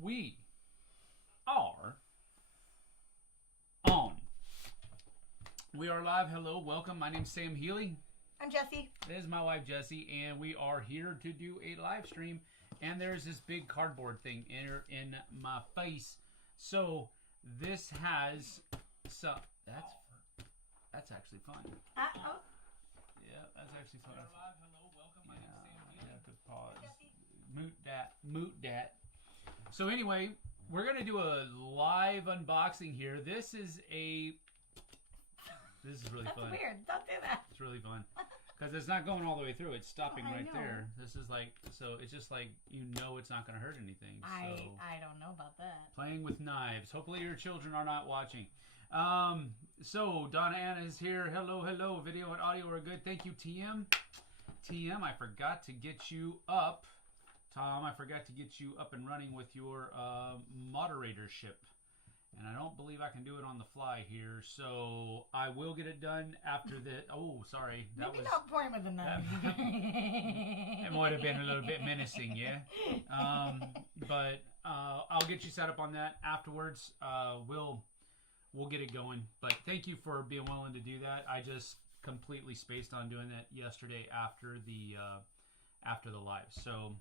We are on. We are live. Hello, welcome. My name's Sam Healy. I'm Jessie. This is my wife Jessie, and we are here to do a live stream. And there's this big cardboard thing in my face. So this has that's actually fun. Uh-oh. Yeah, that's actually fun. Live. Hello, welcome. My name's Sam Healy. I have to pause. Moot that. So anyway, we're gonna do a live unboxing here. This is really That's fun. weird. Don't do that. It's really fun because it's not going all the way through. It's stopping I right know. there. This is like, so it's just like, it's not gonna hurt anything. I So don't know about that. playing with knives. Hopefully your children are not watching. So Donna Anna is here. Hello. Video and audio are good. Thank you, TM. I forgot to get you up. Tom, I forgot to get you up and running with your moderatorship. And I don't believe I can do it on the fly here. So I will get it done after the... Oh, sorry. Maybe not point with a knife. It might have been a little bit menacing, yeah? But I'll get you set up on that afterwards. We'll get it going. But thank you for being willing to do that. I just completely spaced on doing that yesterday after the live. So...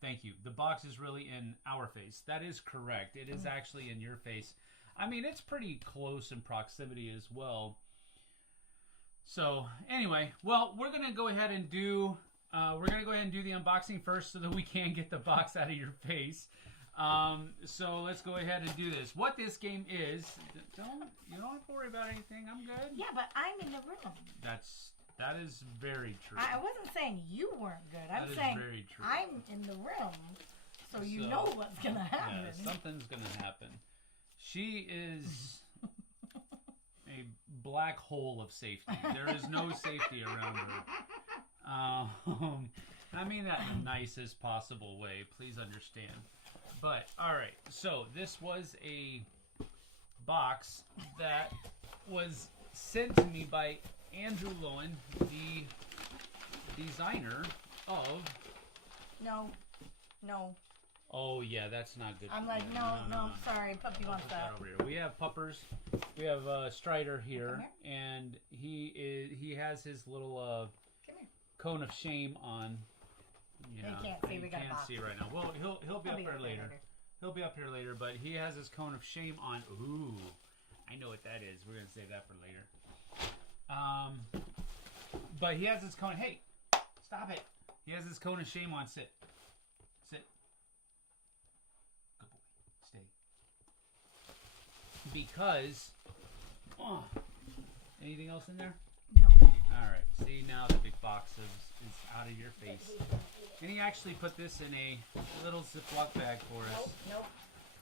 thank you. The box is really in our face. That is correct. It is actually in your face. I mean, it's pretty close in proximity as well. So anyway, well, we're gonna go ahead and do the unboxing first so that we can get the box out of your face. So let's go ahead and do this. What this game is, you don't have to worry about anything. I'm good. Yeah, but I'm in the room. That is very true. I wasn't saying you weren't good. I'm saying very true. I'm in the room, so you know what's going to happen. Yeah, something's going to happen. She is a black hole of safety. There is no safety around her. I mean that in the nicest possible way. Please understand. But, all right. So, this was a box that was sent to me by Andrew Lowen, the designer of... No. Oh, yeah, that's not good. I'm like, no, sorry. Puppy wants that. Over here. We have Puppers. We have Strider here. And he has his little cone of shame on. You know, can't see. We got a box. See right now. Well, he'll be up there later. He'll be up here later, but he has his cone of shame on. Ooh, I know what that is. We're going to save that for later. But he has his cone. Hey, stop it. He has his cone of shame on. Sit. Good boy. Stay. Because, anything else in there? No. All right. See, now the big box is out of your face. And he actually put this in a little Ziploc bag for us. Nope.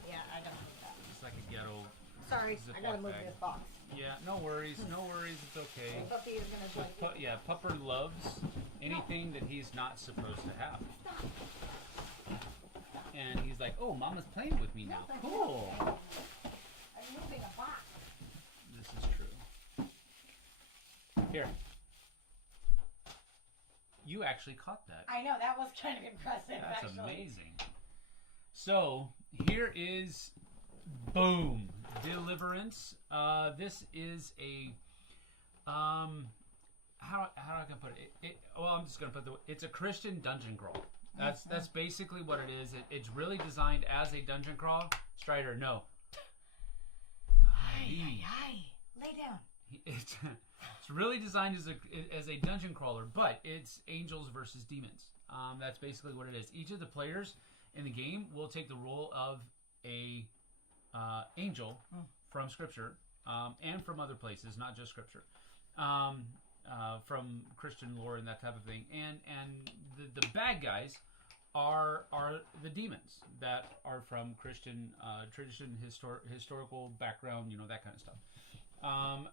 Yeah, I gotta move that. It's like a ghetto. Sorry, Ziploc I gotta move bag. this box. Yeah, no worries, it's okay. Puppy is gonna like Pupper loves anything that he's not supposed to have. And he's like, oh, Mama's playing with me now. Cool. I'm moving a box. This is true. Here. You actually caught that. I know, that was kind of impressive, That's actually. amazing. So, here is, boom, Deliverance. This is a, how I can put it? I'm just going to put it's a Christian dungeon crawl. That's basically what it is. It's really designed as a dungeon crawl. Strider, no. Hi. Lay down. It's really designed as a dungeon crawler, but it's angels versus demons. That's basically what it is. Each of the players in the game will take the role of a angel from Scripture and from other places, not just Scripture, from Christian lore and that type of thing. And the bad guys are the demons that are from Christian tradition, historical background, that kind of stuff.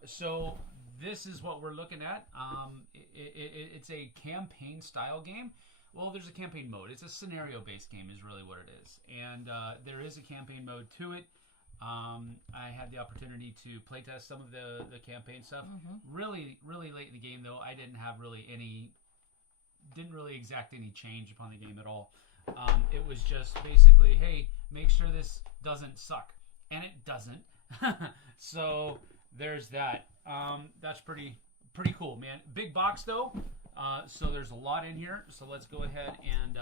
So this is what we're looking at. It's a campaign style game. Well, there's a campaign mode. It's a scenario-based game is really what it is. And there is a campaign mode to it. I had the opportunity to playtest some of the campaign stuff. Really, really late in the game, though. I didn't really exact any change upon the game at all. It was just basically, hey, make sure this doesn't suck. And it doesn't. So there's that. That's pretty cool, man. Big box though. So there's a lot in here. So let's go ahead and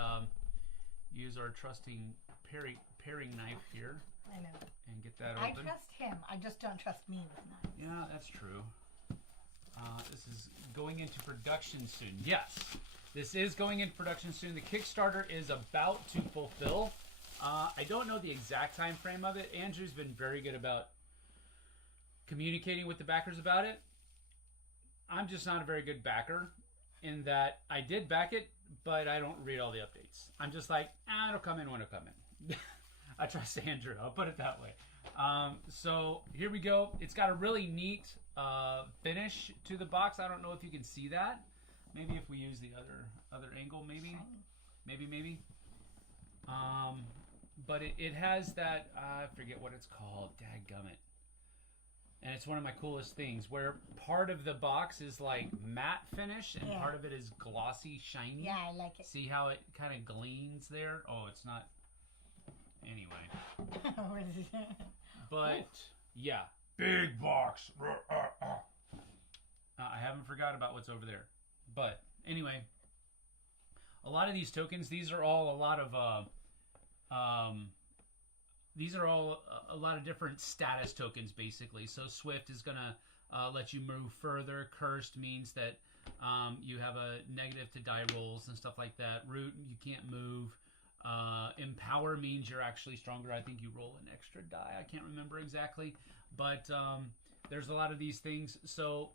use our trusting paring knife here. I know. And get that I open. trust him. I just don't trust me with knives. Yeah, that's true. This is going into production soon. Yes, this is going into production soon. The Kickstarter is about to fulfill. I don't know the exact time frame of it. Andrew's been very good about communicating with the backers about it. I'm just not a very good backer in that I did back it, but I don't read all the updates. I'm just like, it'll come in when it'll come in. I trust Andrew. I'll put it that way. So here we go. It's got a really neat finish to the box. I don't know if you can see that. Maybe if we use the other angle, maybe. But it has that, I forget what it's called. Dadgummit. And it's one of my coolest things where part of the box is like matte finish and part of it is glossy, shiny. Yeah, I like it. See how it kind of gleams there? Oh, it's not. Anyway. But yeah, big box. I haven't forgot about what's over there. But anyway, a lot of these tokens, these are all a lot of different status tokens basically. So Swift is gonna let you move further. Cursed means that you have a negative to die rolls and stuff like that. Root, you can't move. Empower means you're actually stronger. I think you roll an extra die. I can't remember exactly, but there's a lot of these things. So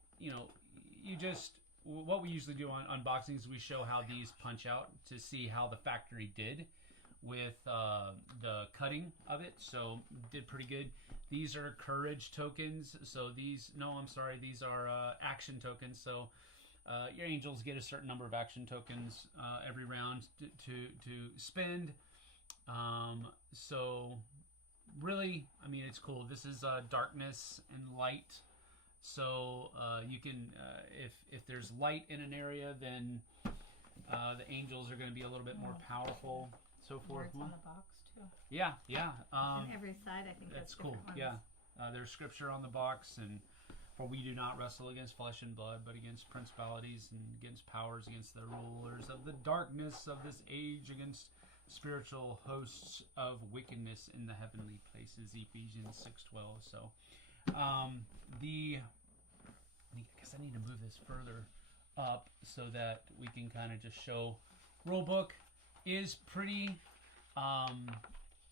what we usually do on unboxings is we show how these punch out to see how the factory did with the cutting of it. So did pretty good. These are courage tokens. So these are action tokens. So your angels get a certain number of action tokens every round to spend. So really, I mean, it's cool. This is darkness and light. So you can, if there's light in an area, then the angels are going to be a little bit more powerful. So forth. Words on the box too. Yeah. On every side, I think that's cool. ones. Yeah, there's scripture on the box, and for we do not wrestle against flesh and blood, but against principalities and against powers, against the rulers of the darkness of this age, against spiritual hosts of wickedness in the heavenly places. Ephesians 6:12. So, I guess I need to move this further up so that we can kind of just show. Rulebook is pretty,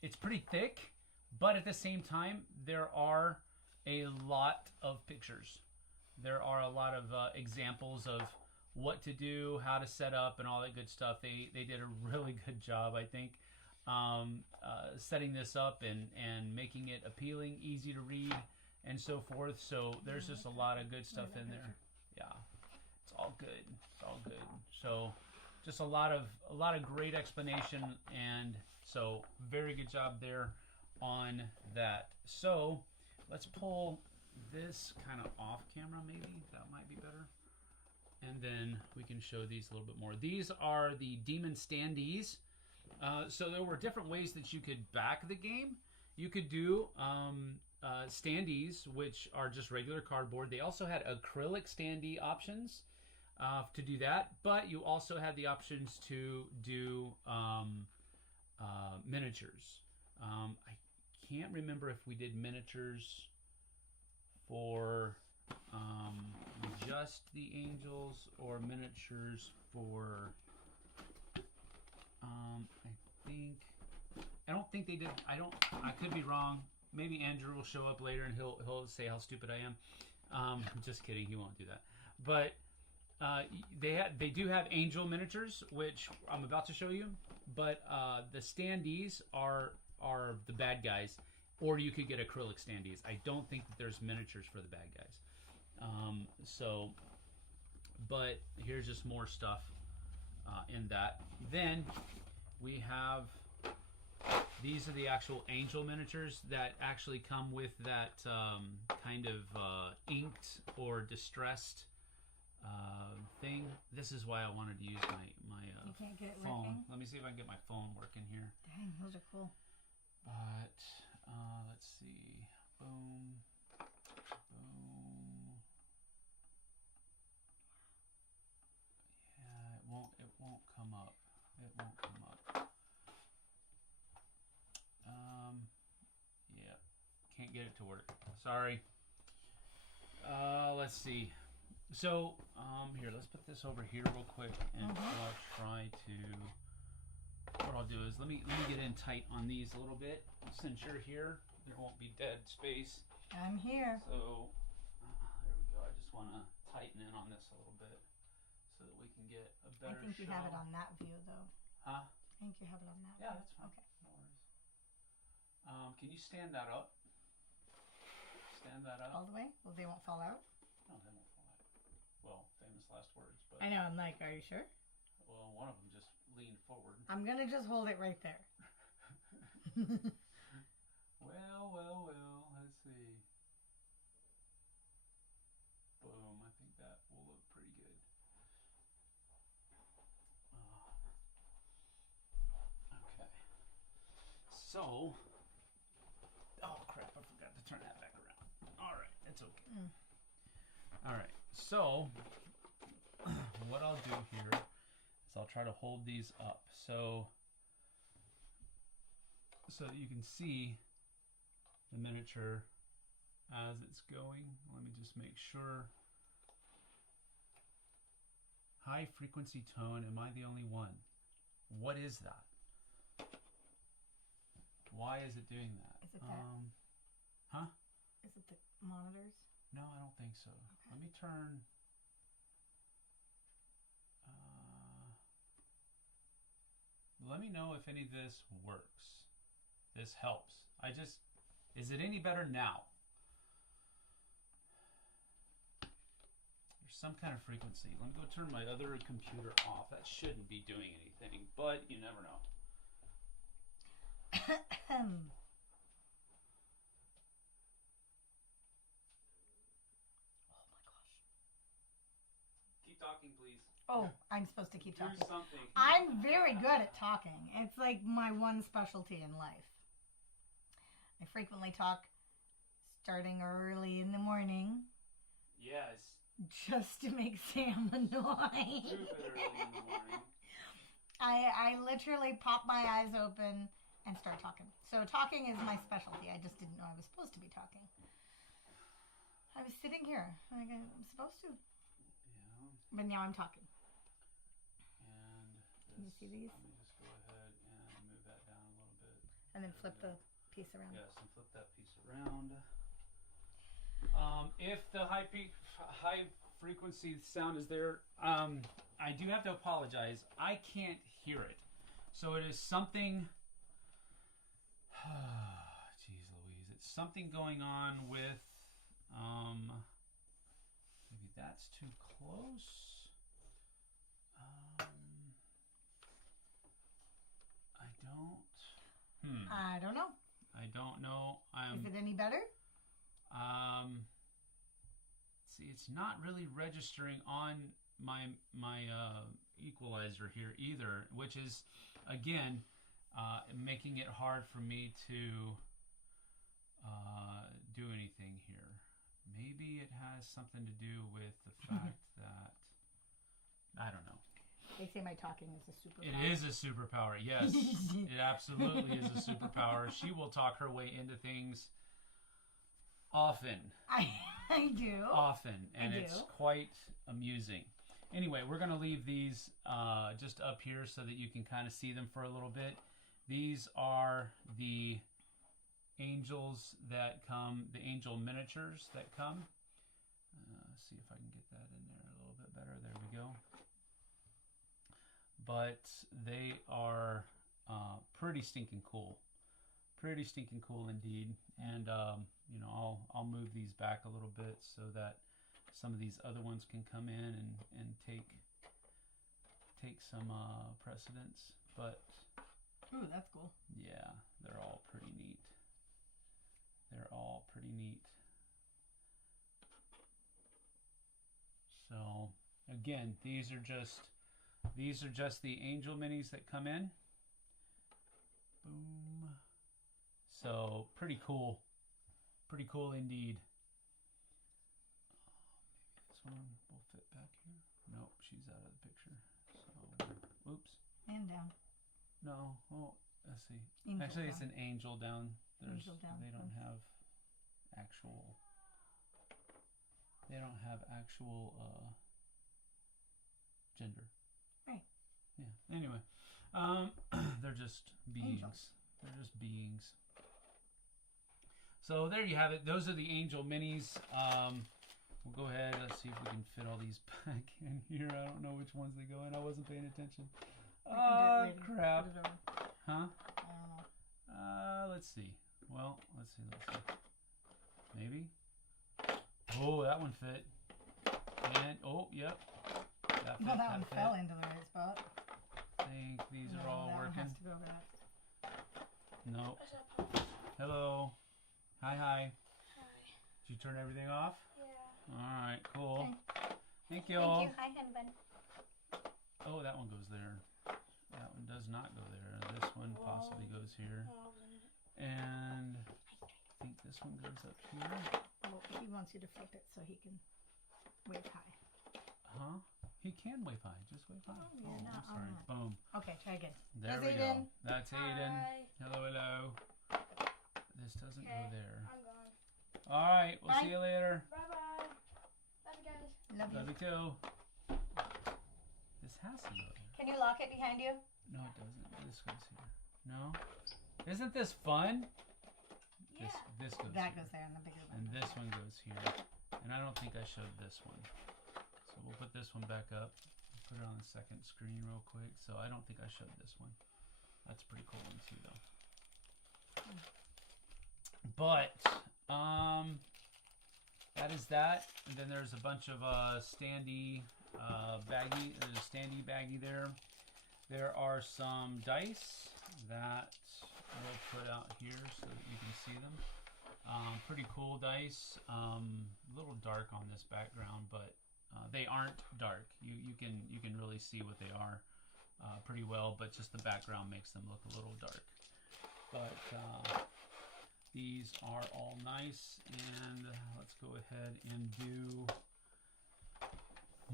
it's pretty thick, but at the same time, there are a lot of pictures. There are a lot of examples of what to do, how to set up, and all that good stuff. They did a really good job, I think, setting this up and making it appealing, easy to read, and so forth. So there's just a lot of good stuff in there. Yeah, it's all good. It's all good. So just a lot of great explanation, and so very good job there on that. So let's pull this kind of off camera, maybe that might be better, and then we can show these a little bit more. These are the demon standees. So there were different ways that you could back the game. You could do standees, which are just regular cardboard. They also had acrylic standee options to do that, but you also had the options to do miniatures. I can't remember if we did miniatures for just the angels or miniatures for I don't think they did. I could be wrong. Maybe Andrew will show up later and he'll say how stupid I am. I'm just kidding, he won't do that. But they do have angel miniatures, which I'm about to show you, but the standees are the bad guys, or you could get acrylic standees. I don't think that there's miniatures for the bad guys. But here's just more stuff in that. Then we have, these are the actual angel miniatures that actually come with that kind of inked or distressed thing. This is why I wanted to use my you can't get it phone. working? Let me see if I can get my phone working here. Dang, those are cool. But let's see. Boom. Boom. Yeah, it won't come up. It won't come up. Yeah. Can't get it to work. Sorry. Let's see. So, here, let's put this over here real quick, and I'll try to. What I'll do is let me get in tight on these a little bit. Since you're here, there won't be dead space. I'm here. So, there we go. I just want to tighten in on this a little bit so that we can get a better I think you have it on that view, though. Huh? I think you have it on that view. Yeah, that's fine. Okay. No worries. Can you stand that up? Stand that up. All the way? Well, they won't fall out? No, they won't fall out. Well, famous last words. But I know. I'm like, are you sure? Well, one of them just leaned forward. I'm going to just hold it right there. Well. Let's see. Boom. I think that will look pretty good. Okay. So. Oh, crap. I forgot to turn that back around. All right. It's okay. All right. So, what I'll do here is I'll try to hold these up so that you can see the miniature as it's going. Let me just make sure. High frequency tone. Am I the only one? What is that? Why is it doing that? Is it that? Huh? Is it the monitors? No, I don't think so. Okay. Let me turn. Let me know if any of this works. This helps. Is it any better now? There's some kind of frequency. Let me go turn my other computer off. That shouldn't be doing anything, but you never know. Oh my gosh. Keep talking, please. Oh, I'm supposed to keep talking. Do something. I'm very good at talking. It's like my one specialty in life. I frequently talk starting early in the morning. Yes. Just to make Sam annoyed. Stupid early in the morning. I literally pop my eyes open and start talking. So talking is my specialty. I just didn't know I was supposed to be talking. I was sitting here. Like I'm supposed to. Yeah. But now I'm talking. And Can you see these? Let me just go ahead and move that down a little bit. And then flip the piece around. Yes, and flip that piece around. If the high frequency sound is there, I do have to apologize. I can't hear it. So it is something. Jeez Louise. It's something going on with. Maybe that's too close. I don't know. I don't know. Is it any better? See, it's not really registering on my equalizer here either, which is again making it hard for me to do anything here. Maybe it has something to do with the fact that I don't know. They say my talking is a superpower. It is a superpower, yes. It absolutely is a superpower. She will talk her way into things often. I do. Often. And I do. It's quite amusing. Anyway, we're going to leave these just up here so that you can kind of see them for a little bit. These are the angels that come, the angel miniatures that come. See if I can get that in there a little bit better. There we go. But they are pretty stinking cool. Pretty stinking cool indeed. And, you know, I'll move these back a little bit so that some of these other ones can come in and take some precedence. But, ooh, that's cool. yeah, they're all pretty neat. They're all pretty neat. So, again, these are just the angel minis that come in. Boom. So pretty cool. Pretty cool indeed. Maybe this one will fit back here. Nope, she's out of the picture. So, oops. And down. No. Oh, let's see. Angel Actually, down. it's an angel down. Angel down. They don't have actual. They don't have actual gender. Right. Yeah. Anyway, they're just beings. Angels. They're just beings. So there you have it. Those are the angel minis. We'll go ahead. Let's see if we can fit all these back in here. I don't know which ones they go in. I wasn't paying attention. Oh, crap. Huh? I don't know. Let's see. Well, let's see. Maybe. Oh, that one fit. And, oh, yep. That fit, Well, that one fell into the right spot. I think these are all that working. One has to go back. Nope. Hello. Hi. Hi. Did you turn everything off? Yeah. All right, cool. Okay. Thank you. Thank you. Hi, Henbun. Oh, that one goes there. That one does not go there. This one possibly goes here. And I think this one goes up here. Well, he wants you to flip it so he can wave high. Huh? He can wave high. Just wave high. Oh, you're not I'm sorry. on that. Boom. Okay, try again. There There's we Aiden. go. That's Aiden. Hi. Hello. This doesn't go Okay. there. I'm gone. All right. We'll Bye. see you later. Bye-bye. Love you guys. Love Love you. you too. This has to go there. Can you lock it behind you? No, it doesn't. This goes here. No? Isn't this fun? Yeah. This goes That here. goes there and the bigger one. And this one goes here. And I don't think I showed this one. So we'll put this one back up. Put it on the second screen real quick. So I don't think I showed this one. That's a pretty cool one too though. But that is that. And then there's a bunch of standee baggie. There's a standee baggie there. There are some dice that we'll put out here so that you can see them. Pretty cool dice. A little dark on this background, but they aren't dark. You can really see what they are pretty well, but just the background makes them look a little dark. But these are all nice, and let's go ahead and do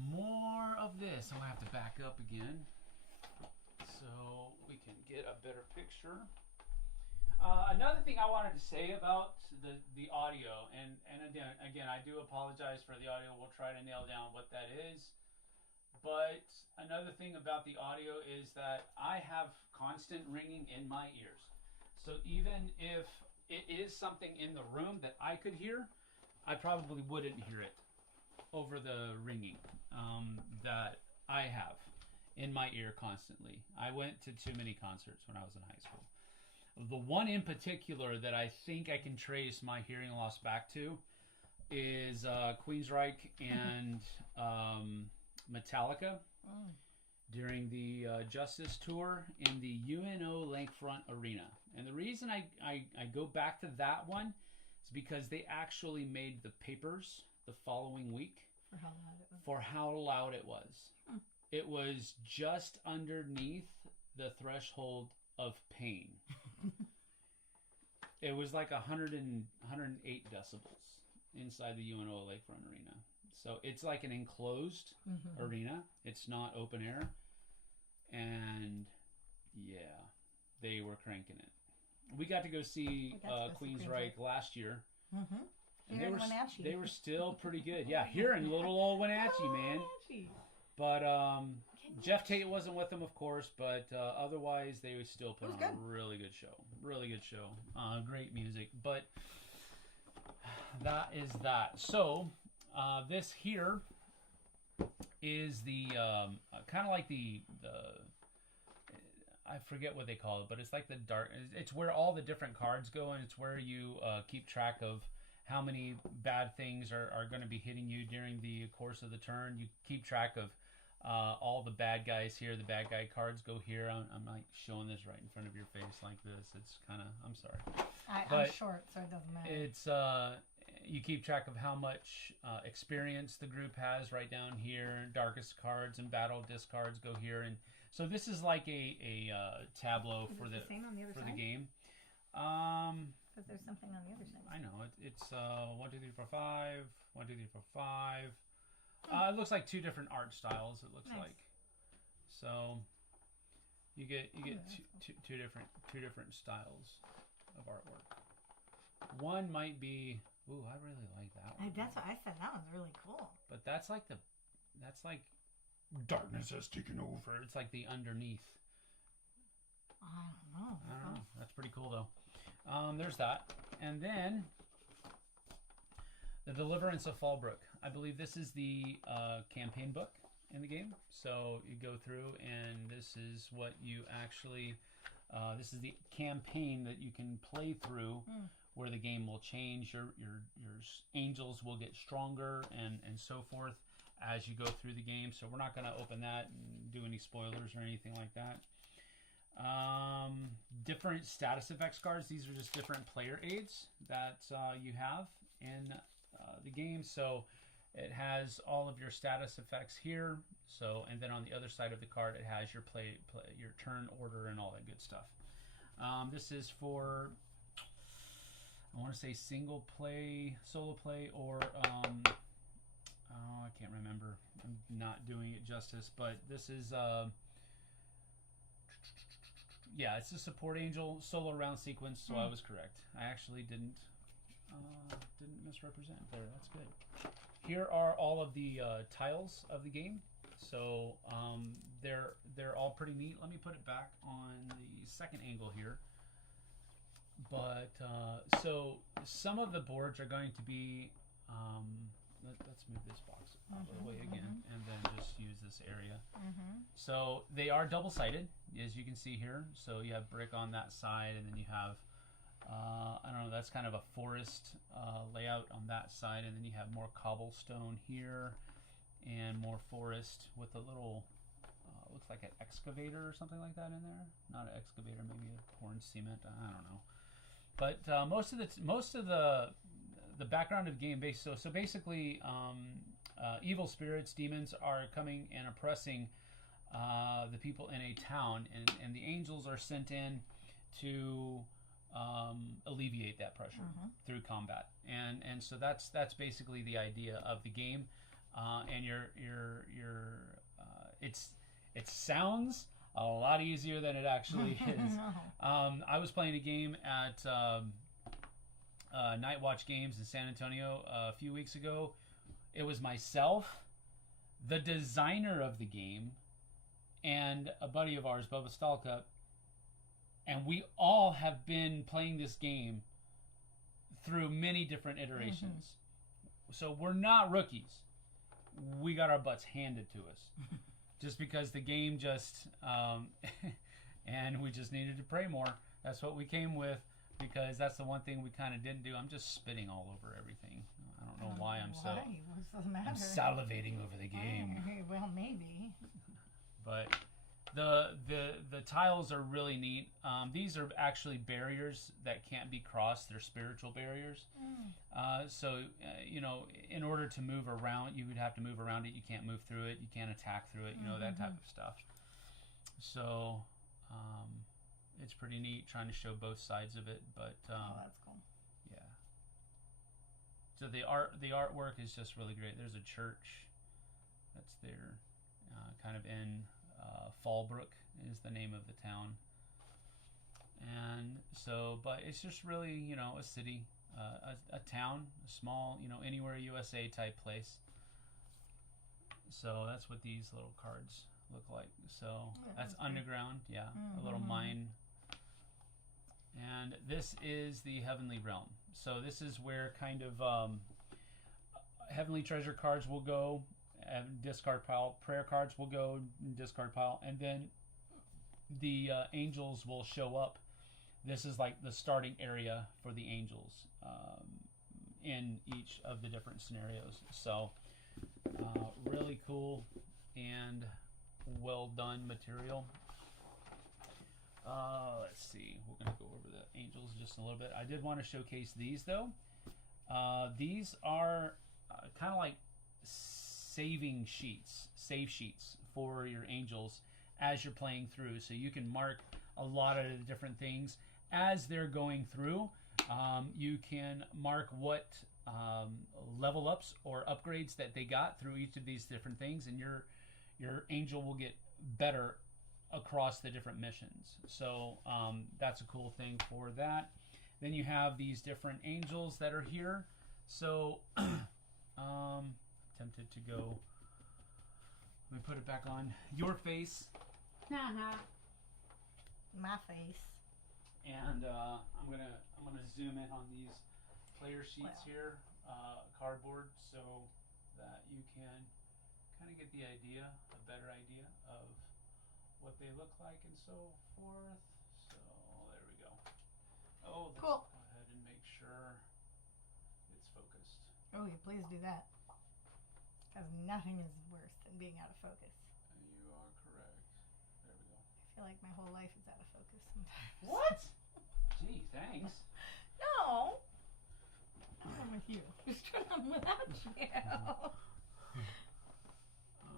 more of this. I'm gonna have to back up again so we can get a better picture. Another thing I wanted to say about the audio, and again, I do apologize for the audio. We'll try to nail down what that is. But another thing about the audio is that I have constant ringing in my ears. So even if it is something in the room that I could hear, I probably wouldn't hear it over the ringing that I have in my ear constantly. I went to too many concerts when I was in high school. The one in particular that I think I can trace my hearing loss back to is Queensryche and Metallica during the Justice Tour in the UNO Lakefront Arena. And the reason I go back to that one is because they actually made the papers the following week For how loud it was. It was just underneath the threshold of pain. It was like 108 decibels inside the UNO Lakefront Arena. So it's like an enclosed arena. It's not open air. And yeah, they were cranking it. We got to go see Queensryche last year. And they were still pretty good. Yeah, here in little old Wenatchee, man. But Jeff Tate wasn't with them, of course, but otherwise they would still put on a really good show. Really good show. Great music. But that is that. So this here is the kind of like the I forget what they call it, but it's like the dark. It's where all the different cards go, and it's where you keep track of how many bad things are going to be hitting you during the course of the turn. You keep track of all the bad guys here. The bad guy cards go here. I'm like showing this right in front of your face like this. It's kind of, I'm sorry. I'm short, so it doesn't matter. It's, you keep track of how much experience the group has right down here. Darkest cards and battle discards go here. And so this is like a tableau for the same on the other side? game. Because there's something on the other side. I know it's 1, 2, 3, 4, 5. 1, 2, 3, 4, 5. It looks like 2 different art styles. It looks Nice. like. So you get that's two different styles of artwork. One might be, ooh, I really like that one. That's what I said. That was really cool. But that's like darkness has taken over. It's like the underneath. I don't know. I don't know. That's pretty cool though. There's that, and then the Deliverance of Fallbrook. I believe this is the campaign book in the game. So you go through, and this is what you actually. This is the campaign that you can play through, where the game will change. Your angels will get stronger, and so forth as you go through the game. So we're not going to open that and do any spoilers or anything like that. Different status effects cards. These are just different player aids that you have in the game. So it has all of your status effects here. So, and then on the other side of the card, it has your your turn order and all that good stuff. This is for, I want to say single play, solo play, or I can't remember. I'm not doing it justice, but this is yeah, it's a support angel solo round sequence. So I was correct. I actually didn't misrepresent there. That's good. Here are all of the tiles of the game. So they're all pretty neat. Let me put it back on the second angle here. But so some of the boards are going to be. Let's move this box out of the way again, and then just use this area. So they are double-sided, as you can see here. So you have brick on that side, and then you have, I don't know, that's kind of a forest layout on that side, and then you have more cobblestone here, and more forest with a little, looks like an excavator or something like that in there. Not an excavator, maybe a pouring cement. I don't know. But most of the background of the game so basically evil spirits, demons are coming and oppressing the people in a town, and the angels are sent in to alleviate that pressure through combat, and so that's basically the idea of the game. And it sounds a lot easier than it actually is. I was playing a game at Night Watch Games in San Antonio a few weeks ago. It was myself, the designer of the game, and a buddy of ours, Bubba Stalcup, and we all have been playing this game through many different iterations. So we're not rookies. We got our butts handed to us just because the game just and we just needed to pray more. That's what we came with, because that's the one thing we kind of didn't do. I'm just spitting all over everything. I don't know why I'm so. What's the matter? I'm salivating over the game. Well, maybe. But the tiles are really neat. These are actually barriers that can't be crossed. They're spiritual barriers. So you know, in order to move around, you would have to move around it. You can't move through it. You can't attack through it. You know, that type of stuff. So it's pretty neat trying to show both sides of it. But That's cool. yeah. So the artwork is just really great. There's a church that's there, kind of in Fallbrook is the name of the town. And so, but it's just really, you know, a city, a town, a small, you know, anywhere USA type place. So that's what these little cards look like. So that's underground, yeah, a little mine. And this is the Heavenly Realm. So this is where kind of Heavenly Treasure cards will go, and discard pile. Prayer cards will go, discard pile. And then the angels will show up. This is like the starting area for the angels in each of the different scenarios. So really cool and well done material. Let's see. We're going to go over the angels just a little bit. I did want to showcase these though. These are kind of like save sheets for your angels as you're playing through. So you can mark a lot of the different things as they're going through, you can mark what level ups or upgrades that they got through each of these different things, and your angel will get better across the different missions. So that's a cool thing for that. Then you have these different angels that are here. So tempted to go. Let me put it back on your face. My face. And I'm gonna zoom in on these player sheets here, cardboard, so that you can kind of get the idea, a better idea of what they look like and so forth. So there we go. Oh, let's cool. Go ahead and make sure it's focused. Oh, yeah, please do that. Because nothing is worse than being out of focus. You are correct. There we go. I feel like my whole life is out of focus sometimes. What? Gee, thanks. No. I'm with you. I'm without you.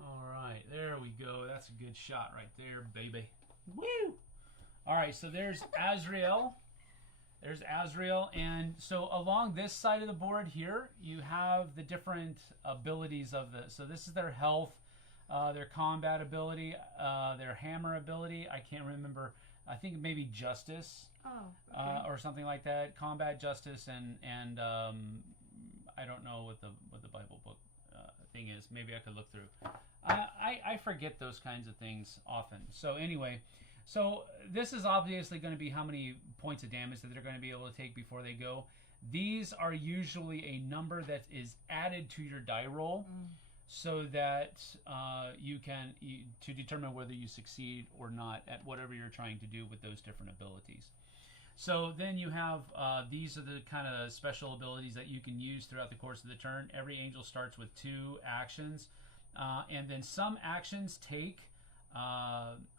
All right, there we go. That's a good shot right there, baby. Woo! All right, so there's Azrael. There's Azrael, and so along this side of the board here, you have the different abilities of the. So this is their health, their combat ability, their hammer ability. I can't remember. I think maybe justice, or something like that. Combat, justice, and I don't know what the Bible book thing is. Maybe I could look through. I forget those kinds of things often. So anyway. So this is obviously going to be how many points of damage that they're going to be able to take before they go. These are usually a number that is added to your die roll so that you can to determine whether you succeed or not at whatever you're trying to do with those different abilities. So then you have these are the kind of special abilities that you can use throughout the course of the turn. Every angel starts with 2 actions, and then some actions take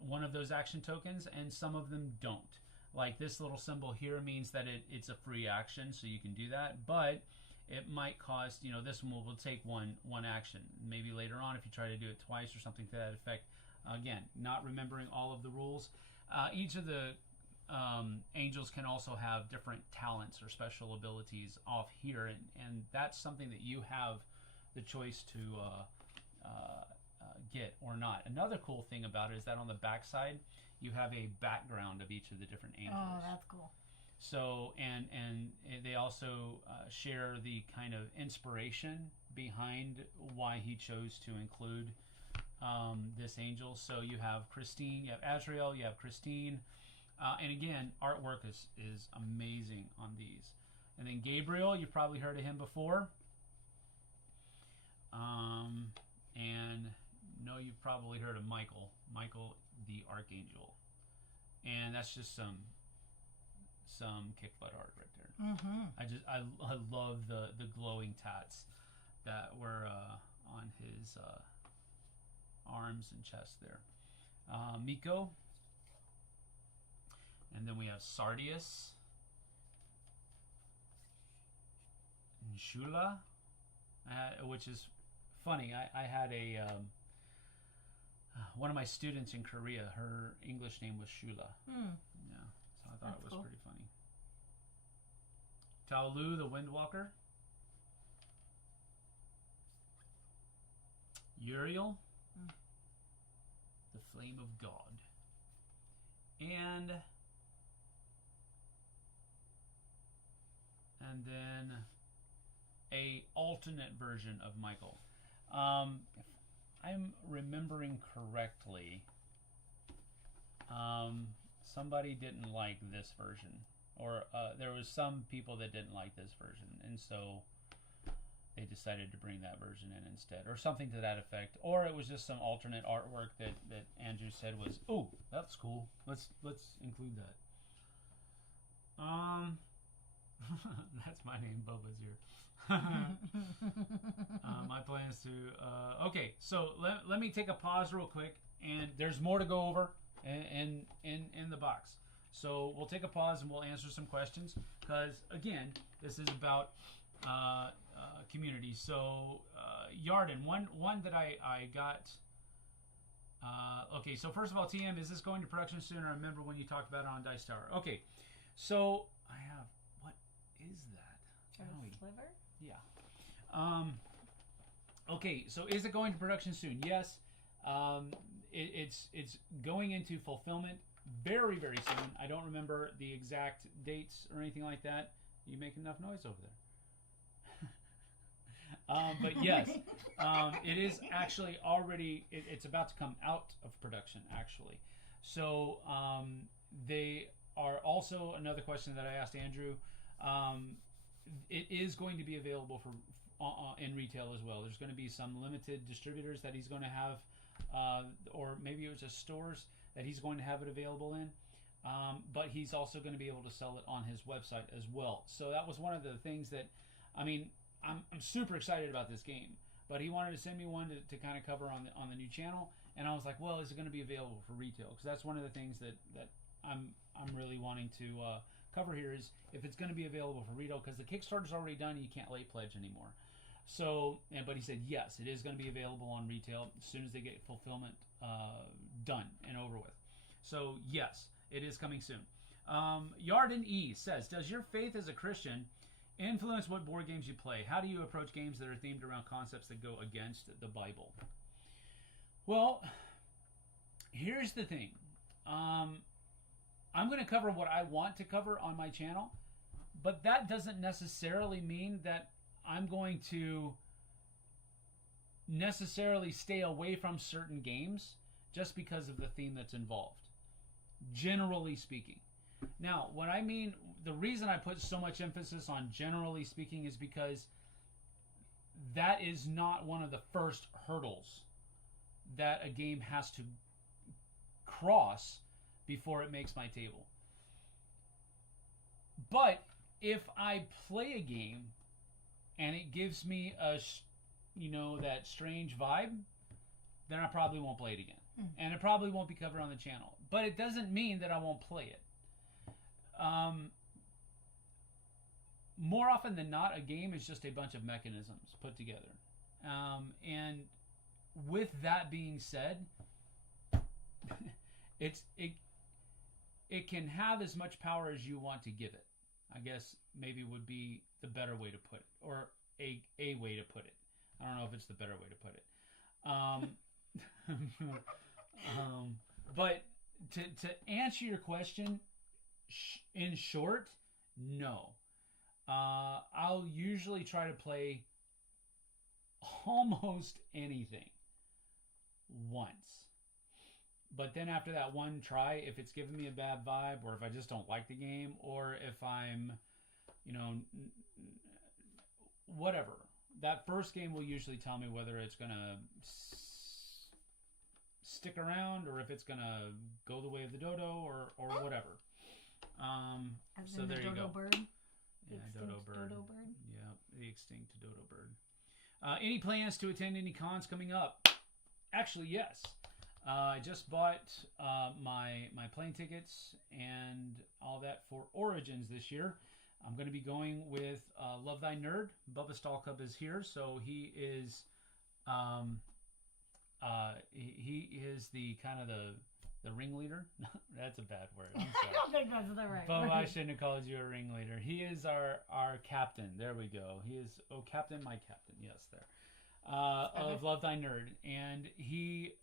one of those action tokens, and some of them don't. Like this little symbol here means that it's a free action, so you can do that, but it might cost, this one will take one action. Maybe later on if you try to do it twice or something to that effect. Again, not remembering all of the rules. Each of the angels can also have different talents or special abilities off here, and that's something that you have the choice to get or not. Another cool thing about it is that on the back side you have a background of each of the different angels. Oh, that's cool. So and they also share the kind of inspiration behind why he chose to include this angel. So you have Christine, you have Azrael, you have Christine, and again, artwork is amazing on these. And then Gabriel, you've probably heard of him before. And no, you've probably heard of Michael the Archangel, and that's just some kick butt art right there. I love the glowing tats that were on his arms and chest there. Miko, and then we have Sardius and Shula, which is funny. I had a one of my students in Korea, her English name was Shula. Yeah, so I thought it was cool. Pretty funny. Taolu, the Windwalker. Uriel, the Flame of God. And then a alternate version of Michael. If I'm remembering correctly, somebody didn't like this version, or there was some people that didn't like this version, and so they decided to bring that version in instead, or something to that effect, or it was just some alternate artwork that Andrew said was, oh, that's cool. Let's include that. That's my name, Bubba's here. My plan is to okay, so let me take a pause real quick, and there's more to go over in the box. So we'll take a pause and we'll answer some questions, because again, this is about community. So Yarden, one that I got. Okay, so first of all, TM, is this going to production soon? I remember when you talked about it on Dice Tower. Okay, So I have, what is that? A Owie. sliver? Yeah. Okay, so is it going to production soon? Yes. It's going into fulfillment very, very soon. I don't remember the exact dates or anything like that. You make enough noise over there. But yes, it is actually already, it's about to come out of production, actually. So they are also, another question that I asked Andrew, it is going to be available for in retail as well. There's going to be some limited distributors that he's going to have, or maybe it was just stores that he's going to have it available in. But he's also going to be able to sell it on his website as well. So that was one of the things that, I mean, I'm super excited about this game. But he wanted to send me one to kind of cover on the new channel, and I was like, well, is it going to be available for retail? Because that's one of the things that I'm really wanting to cover here is if it's going to be available for retail, because the Kickstarter's already done and you can't late pledge anymore. So, but he said, yes, it is going to be available on retail as soon as they get fulfillment done and over with. So, yes, it is coming soon. Yarden E says, does your faith as a Christian influence what board games you play? How do you approach games that are themed around concepts that go against the Bible? Well, here's the thing. I'm going to cover what I want to cover on my channel, but that doesn't necessarily mean that I'm going to necessarily stay away from certain games just because of the theme that's involved, generally speaking. Now, what I mean, the reason I put so much emphasis on generally speaking is because that is not one of the first hurdles that a game has to cross before it makes my table. But if I play a game and it gives me that strange vibe, then I probably won't play it again. And it probably won't be covered on the channel. But it doesn't mean that I won't play it. More often than not, a game is just a bunch of mechanisms put together. And with that being said, it can have as much power as you want to give it, I guess maybe would be the better way to put it, or a way to put it. I don't know if it's the better way to put it. But to answer your question, in short, no. I'll usually try to play almost anything once. But then after that one try, if it's giving me a bad vibe, or if I just don't like the game, or if I'm, whatever, that first game will usually tell me whether it's going to stick around or if it's going to go the way of the dodo or whatever. So there you go. Bird? Yeah, dodo bird. Dodo bird? Yeah, the extinct dodo bird. Any plans to attend any cons coming up? Actually, yes. I just bought my plane tickets and all that for Origins this year. I'm going to be going with Love Thy Nerd. Bubba Stallcup is here, so he is he is the kind of the ringleader. That's a bad word. I'm sorry. I don't think that's the right Bubba, word. I shouldn't have called you a ringleader. He is our captain. There we go. He is captain, my captain. Yes, there. Of Love Thy Nerd, and he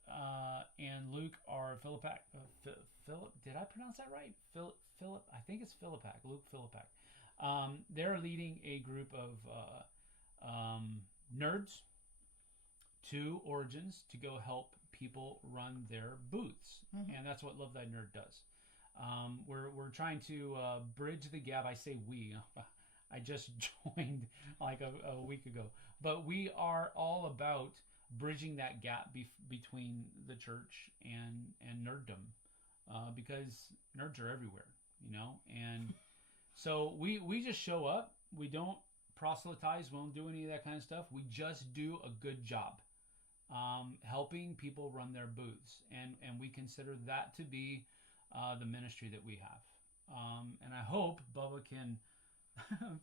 and Luke are Philippac. Philip, did I pronounce that right? Philip, I think it's Philippac. Luke Philippac. They're leading a group of nerds to Origins to go help people run their booths, and that's what Love Thy Nerd does. We're trying to bridge the gap. I say we. I just joined like a week ago. But we are all about bridging that gap between the church and nerddom, because nerds are everywhere, and so we just show up. We don't proselytize. We don't do any of that kind of stuff. We just do a good job helping people run their booths, and we consider that to be the ministry that we have. And I hope Bubba can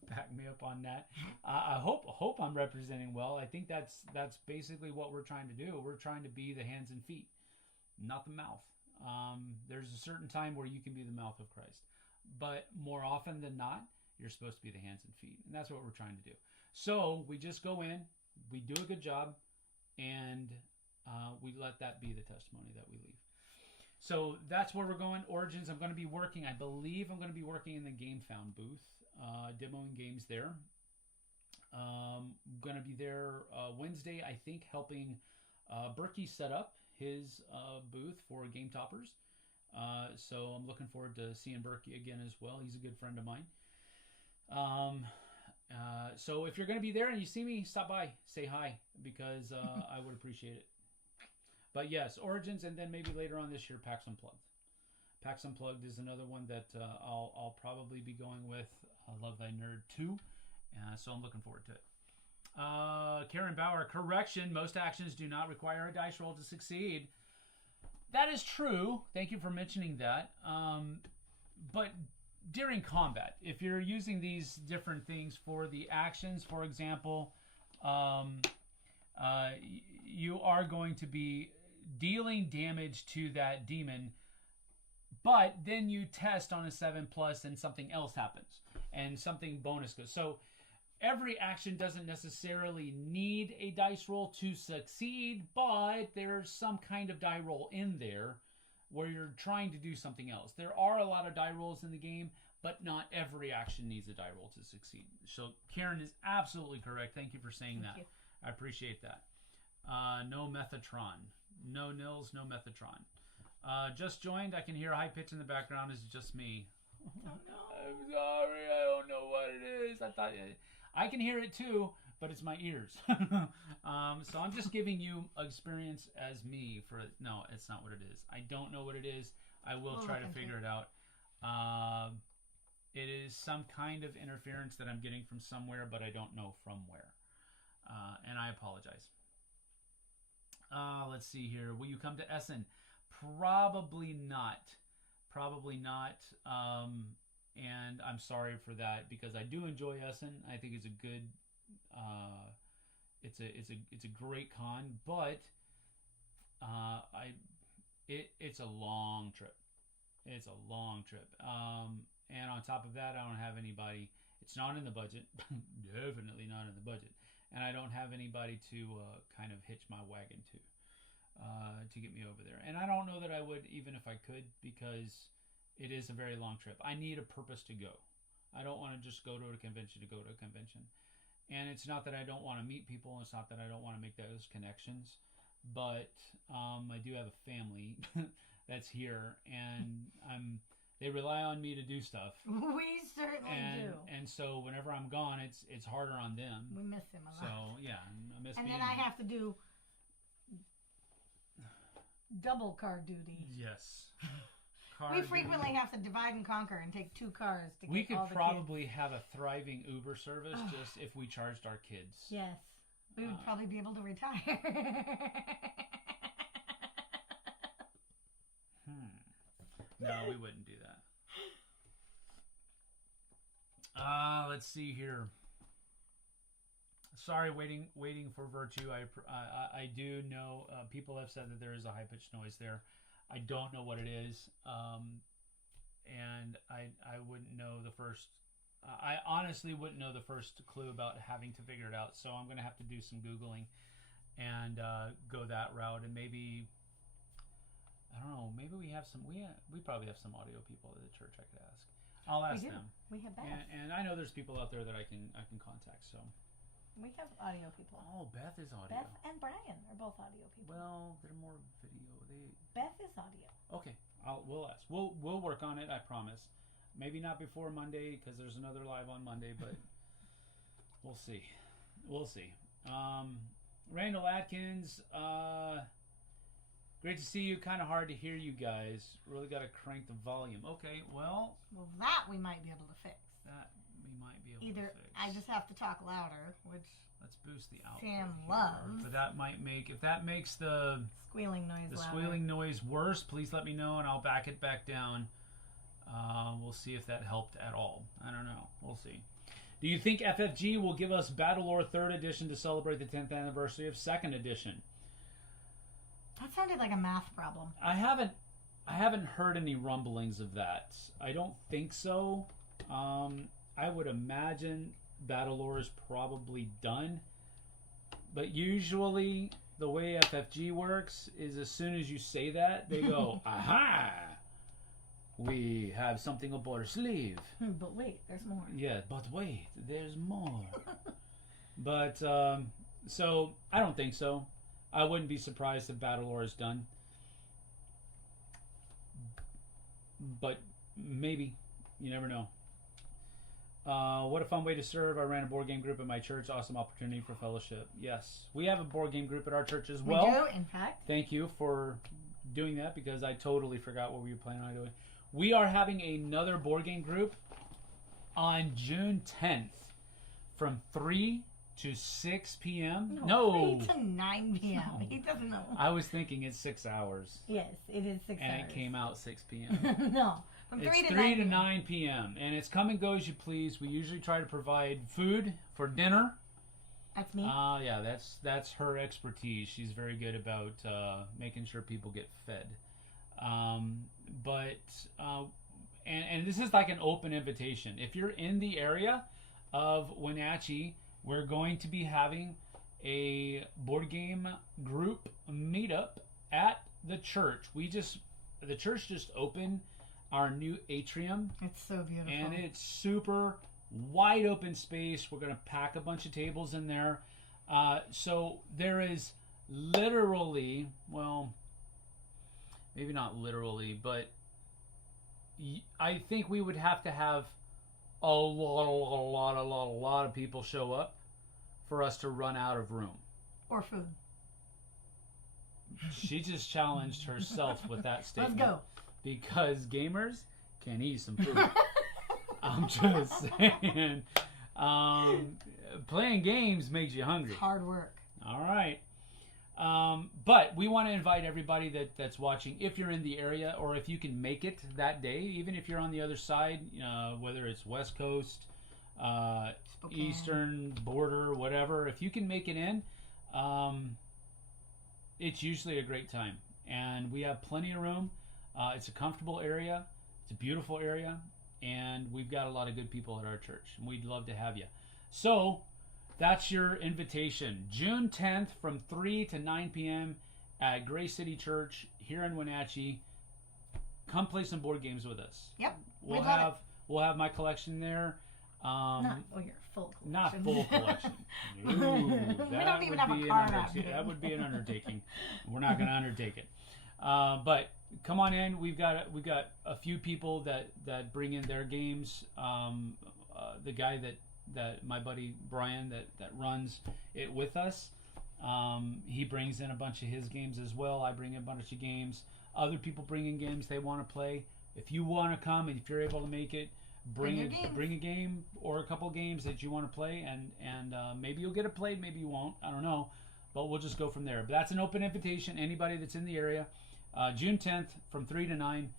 back me up on that. I hope I'm representing well. I think that's basically what we're trying to do. We're trying to be the hands and feet, not the mouth. There's a certain time where you can be the mouth of Christ. but more often than not, you're supposed to be the hands and feet. And that's what we're trying to do. So we just go in, we do a good job, and we let that be the testimony that we leave. So that's where we're going. Origins, I believe I'm going to be working in the GameFound booth, demoing games there. I'm going to be there Wednesday, I think, helping Berkey set up his booth for Game Toppers. So I'm looking forward to seeing Berkey again as well. He's a good friend of mine. So if you're going to be there and you see me, stop by, say hi, because I would appreciate it. But yes, Origins, and then maybe later on this year, PAX Unplugged. PAX Unplugged is another one that I'll probably be going with. Love Thy Nerd 2. So I'm looking forward to it. Karen Bauer, correction, most actions do not require a dice roll to succeed. That is true. Thank you for mentioning that. But during combat, if you're using these different things for the actions, for example, you are going to be dealing damage to that demon, but then you test on a 7+ and something else happens and something bonus goes. So every action doesn't necessarily need a dice roll to succeed, but there's some kind of die roll in there where you're trying to do something else. There are a lot of die rolls in the game, but not every action needs a die roll to succeed. So Karen is absolutely correct. Thank you for saying that. you. I appreciate that. No Methatron. No Nils, no Methatron. Just joined. I can hear a high pitch in the background. Is it just me? Oh, no. I'm sorry. I don't know what it is. I can hear it too, but it's my ears. So I'm just giving you experience as me for it. No, it's not what it is. I don't know what it is. I will try to figure it out. It is some kind of interference that I'm getting from somewhere, but I don't know from where. And I apologize. Let's see here. Will you come to Essen? Probably not. Probably not. And I'm sorry for that because I do enjoy Essen. I think it's a good, it's a great con, but it's a long trip. It's a long trip. And on top of that, I don't have anybody. It's not in the budget. Definitely not in the budget. And I don't have anybody to kind of hitch my wagon to get me over there. And I don't know that I would even if I could, because it is a very long trip. I need a purpose to go. I don't want to just go to a convention to go to a convention. And it's not that I don't want to meet people. It's not that I don't want to make those connections. But I do have a family that's here, and they rely on me to do stuff. We certainly do. And so whenever I'm gone, it's harder on them. We miss him a lot. So yeah, I miss. And being then I have to do double car duty. Yes. We frequently have to divide and conquer and take 2 cars to get all the We could kids. probably have a thriving Uber service just if we charged our kids. Yes. We would probably be able to retire. No, we wouldn't do that. Let's see here. Sorry, waiting for Virtue. I do know people have said that there is a high pitched noise there. I don't know what it is, and I wouldn't know the first. I honestly wouldn't know the first clue about having to figure it out. So I'm going to have to do some Googling and go that route, and maybe. I don't know. Maybe we have some. We probably have some audio people at the church I could ask. I'll ask them. We have Beth. And I know there's people out there that I can contact. So we have audio people. Oh, Beth is audio. Beth and Brian are both audio people. Well, they're more video. Beth is audio. Okay, we'll ask. We'll work on it. I promise. Maybe not before Monday because there's another live on Monday, but we'll see. We'll see. Randall Atkins. Great to see you. Kind of hard to hear you guys. Really got to crank the volume. Okay, well, that we might be able to fix. That we might be able Either to fix. I just have to talk louder, which Let's boost the output. Sam here. loves. But that might make, if that makes the squealing noise louder. squealing noise worse, please let me know and I'll back it back down. We'll see if that helped at all. I don't know. We'll see. Do you think FFG will give us Battlelore 3rd edition to celebrate the 10th anniversary of 2nd edition? That sounded like a math problem. I haven't I haven't heard any rumblings of that. I don't think so. I would imagine Battlelore is probably done. But usually, the way FFG works is as soon as you say that, they go, aha! We have something up our sleeve. But wait, there's more. Yeah, but wait, there's more. But, so, I don't think so. I wouldn't be surprised if Battlelore is done. But maybe. You never know. What a fun way to serve. I ran a board game group at my church. Awesome opportunity for fellowship. Yes. We have a board game group at our church as well. We do, in fact. Thank you for doing that because I totally forgot what we were planning on doing. We are having another board game group on June 10th from 3 to 6 p.m. No. 3 to 9 p.m. No. He doesn't know. I was thinking it's 6 hours. Yes, it is 6 hours. And it came out 6 p.m. No. From It's 3 to 3 9 to 9 p.m. And it's come and go as you please. We usually try to provide food for dinner. That's me. Yeah, that's her expertise. She's very good about making sure people get fed. And this is like an open invitation. If you're in the area of Wenatchee, we're going to be having a board game group meetup at the church. The church just opened our new atrium. It's so beautiful. And it's super wide open space. We're going to pack a bunch of tables in there. So there is literally, well, maybe not literally, but I think we would have to have a lot of people show up for us to run out of room. Or food. She just challenged herself with that statement. Let's go. Because gamers can eat some food. I'm just saying. Playing games makes you hungry. It's hard work. All right. But we want to invite everybody that's watching, if you're in the area or if you can make it that day, even if you're on the other side, whether it's West Coast, Eastern border, whatever, if you can make it in, it's usually a great time. And we have plenty of room. It's a comfortable area. It's a beautiful area. And we've got a lot of good people at our church. And we'd love to have you. So that's your invitation. June 10th from 3 to 9 p.m. at Grace City Church here in Wenatchee. Come play some board games with us. Yep. We'll have my collection there. Not your full collection. Not full collection. Ooh, we don't even have a card out here. That would be an undertaking. We're not going to undertake it. But come on in. We've got a few people that bring in their games. The guy that my buddy Brian that runs it with us, he brings in a bunch of his games as well. I bring in a bunch of games. Other people bring in games they want to play. If you want to come and if you're able to make it, bring a game or a couple games that you want to play, and maybe you'll get it played, maybe you won't. I don't know, but we'll just go from there. But that's an open invitation. Anybody that's in the area, June 10th from 3 to 9,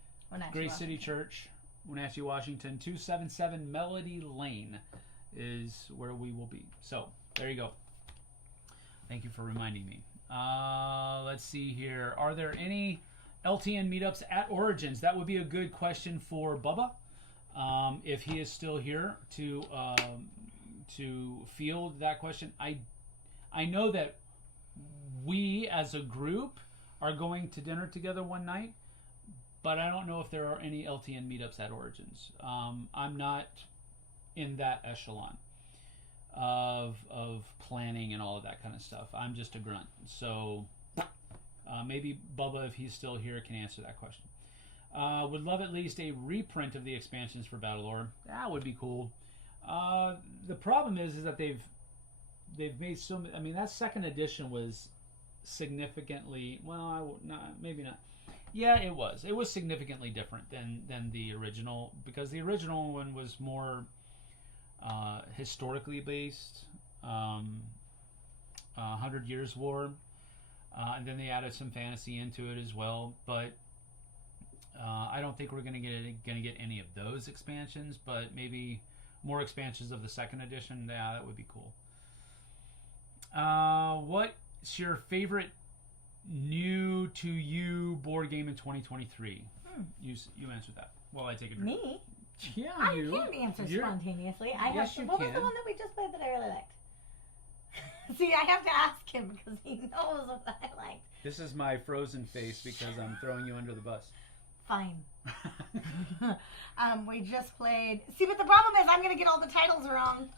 Grace City Church, Wenatchee, Washington, 277 Melody Lane is where we will be. So there you go. Thank you for reminding me. Let's see here. Are there any LTN meetups at Origins? That would be a good question for Bubba. If he is still here to field that question. I know that we as a group are going to dinner together one night, but I don't know if there are any LTN meetups at Origins. I'm not in that echelon of planning and all of that kind of stuff. I'm just a grunt. So maybe Bubba, if he's still here, can answer that question. Would love at least a reprint of the expansions for Battlelore. That would be cool. The problem is that they've made so many. I mean, that second edition was significantly, maybe not. Yeah, it was. It was significantly different than the original, because the original one was more historically based, 100 Years War, and then they added some fantasy into it as well. But I don't think we're going to get any of those expansions, but maybe more expansions of the second edition. Yeah, that would be cool. What's your favorite new to you board game in 2023. You answered that. Well, I take a drink. Me? Yeah, I you. can't answer spontaneously. Yes, you what was can. the one that we just played that I really liked? See, I have to ask him because he knows what I liked. This is my frozen face because I'm throwing you under the bus. Fine. We just played. See, but the problem is I'm going to get all the titles wrong.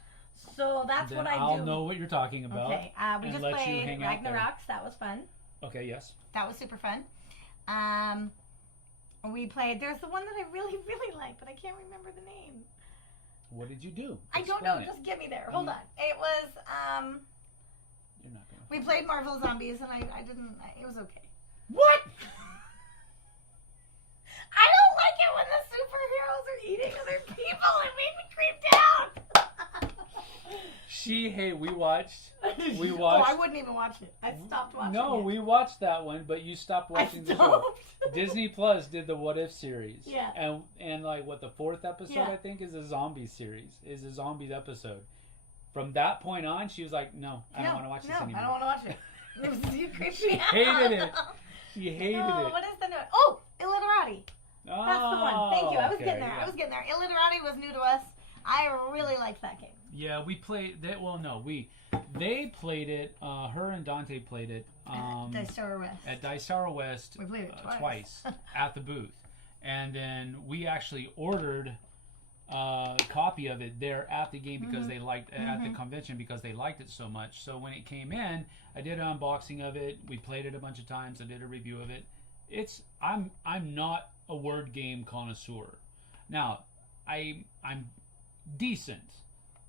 So that's Then what I do. I'll know what you're talking about. Okay. We just let you played hang out there. Ragnarok's. That was fun. Okay, yes. That was super fun. We played. There's the one that I really, really like, but I can't remember the name. What did you do? I don't know. Explain it. Just get me there. Hold on. It was. You're not gonna. We played Marvel Zombies, and I didn't. It was okay. What? I don't like it when the superheroes are eating other people. It made me creeped out. We watched. Oh, I wouldn't even watch it. I stopped watching it. No, we watched that one, but you stopped watching the show. Disney Plus did the What If series. Yeah. And like what the 4th episode Yeah. I think is a zombie series. Is a zombies episode. From that point on, she was like, "No, I don't want to watch this anymore." I don't want to watch it. It was too creepy. She hated it. She hated it. What is the new one? Oh, Illiterati. Oh, That's the one. Thank you. I was okay, getting there. yeah. I was getting there. Illiterati was new to us. I really liked that game. Yeah, we played that. Well, no, they played it. Her and Dante played it Dice Tower West. at Dice Tower West. We played it twice at the booth, and then we actually ordered a copy of it there at the game because they liked at the convention because they liked it so much. So when it came in, I did an unboxing of it. We played it a bunch of times. I did a review of it. I'm not a word game connoisseur. Now, I'm decent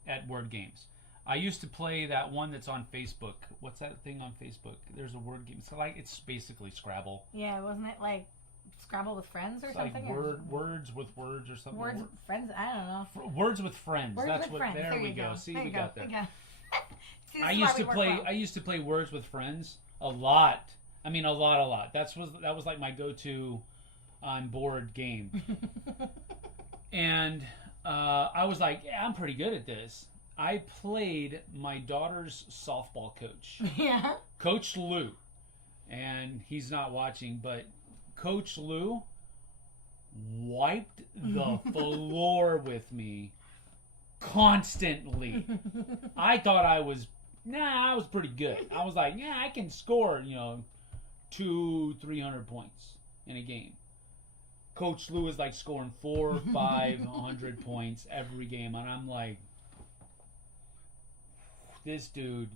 at word games. I used to play that one that's on Facebook. What's that thing on Facebook? There's a word game. It's basically Scrabble. Yeah, wasn't it like Scrabble with friends or It's something? like words with words or something. Words with friends? I don't know. Words with friends. Words That's with what. friends. There we you go. See, there we you got go. there. See, I used to play Words with Friends a lot. I mean, a lot. That was like my go-to on board game. And I was like, yeah, I'm pretty good at this. I played my daughter's softball coach, Yeah. Coach Lou, and he's not watching, but Coach Lou wiped the floor with me constantly. I thought I was pretty good. I was like, yeah, I can score, 200-300 points in a game. Coach Lou is like scoring 400-500 points every game, and I'm like, this dude,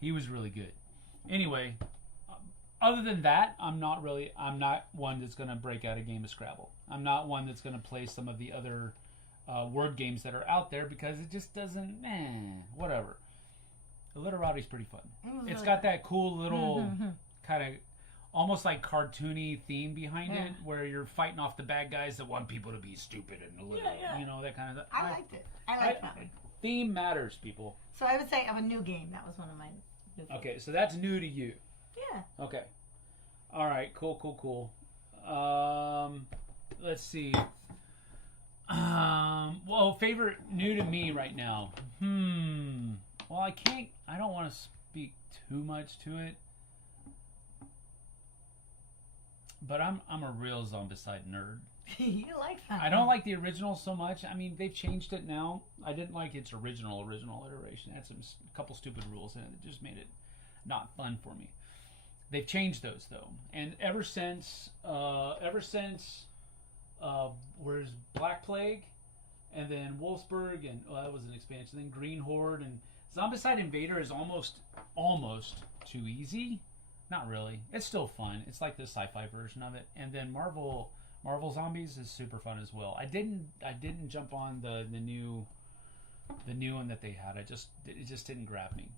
he was really good. Anyway, other than that, I'm not one that's going to break out a game of Scrabble. I'm not one that's going to play some of the other word games that are out there because it just doesn't, whatever. Illiterati's pretty fun. It's got that cool little kind of almost like cartoony theme behind it where you're fighting off the bad guys that want people to be stupid and a little, that kind of stuff. I liked it. I liked that one. Theme matters, people. So I would say of a new game, that was one of my new favorites. Okay, so that's new to you. Yeah. Okay. All right, cool. Let's see. Well, favorite new to me right now. Well, I don't want to speak too much to it. But I'm a real Zombicide nerd. You like that? I don't like the original so much. I mean, they've changed it now. I didn't like its original iteration. It had a couple stupid rules in it that just made it not fun for me. They've changed those though, and ever since where's Black Plague, and then Wolfsburg, and that was an expansion. Then Green Horde and Zombicide Invader is almost too easy. Not really. It's still fun. It's like the sci-fi version of it. And then Marvel Zombies is super fun as well. I didn't jump on the new one that they had. It just didn't grab me.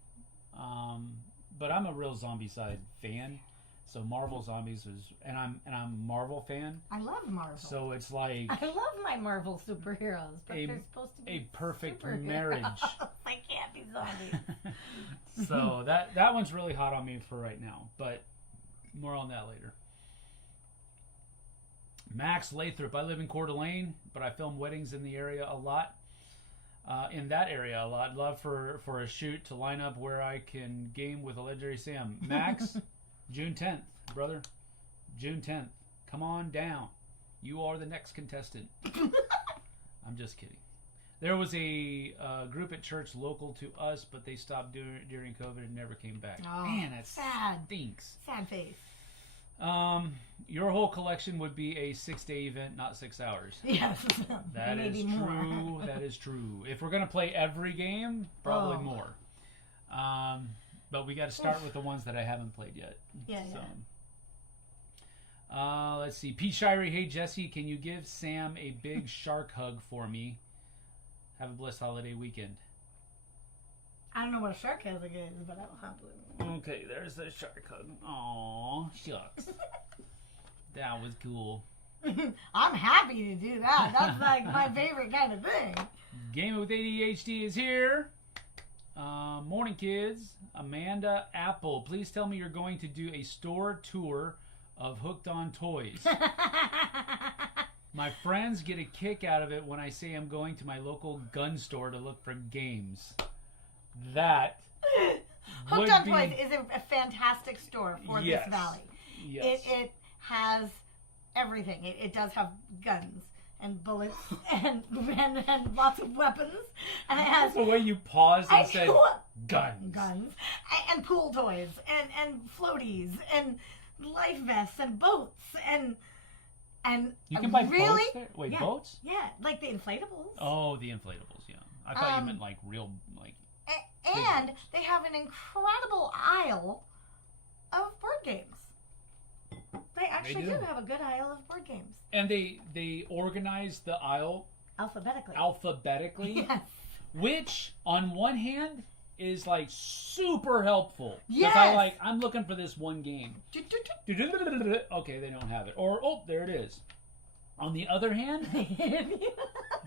But I'm a real Zombicide fan. So Marvel Zombies and I'm a Marvel fan. I love Marvel. So it's like I love my Marvel superheroes, but they're supposed to be a perfect superheroes. marriage. They can't be zombies. So that one's really hot on me for right now, but more on that later. Max Lathrop. I live in Coeur d'Alene, but I film weddings in the area a lot. Love for a shoot to line up where I can game with a legendary Sam. Max, June 10th, brother. June 10th. Come on down. You are the next contestant. I'm just kidding. There was a group at church local to us, but they stopped during COVID and never came back. Oh, Man, that sad. stinks. Sad face. Your whole collection would be a 6-day event, not 6 hours. Yes. That is Maybe more. true. That is true. If we're going to play every game, probably more. But we got to start with the ones that I haven't played yet. Yeah, Let's see. P. Shirey, hey Jesse, can you give Sam a big shark hug for me? Have a blessed holiday weekend. I don't know what a shark hug is, but I'll happily. Okay, there's the shark hug. Aw, shucks. That was cool. I'm happy to do that. That's like my favorite kind of thing. Game with ADHD is here. Morning, kids. Amanda Apple, please tell me you're going to do a store tour of Hooked on Toys. My friends get a kick out of it when I say I'm going to my local gun store to look for games. That Hooked on Toys is a fantastic store for this valley. Yes. It has everything. It does have guns and bullets and lots of weapons. And it has the way you paused and said guns. Guns. And pool toys and floaties and life vests and boats and you can buy really, boats there? Wait, boats? Yeah, like the inflatables. Oh, the inflatables, yeah. I thought you meant like real, like... And they have an incredible aisle of board games. They actually do have a good aisle of board games. And they organize the aisle... Alphabetically. Yes. Which, on one hand, is like super helpful. Yes. Because I'm looking for this one game. Okay, they don't have it. Or, oh, there it is. On the other hand,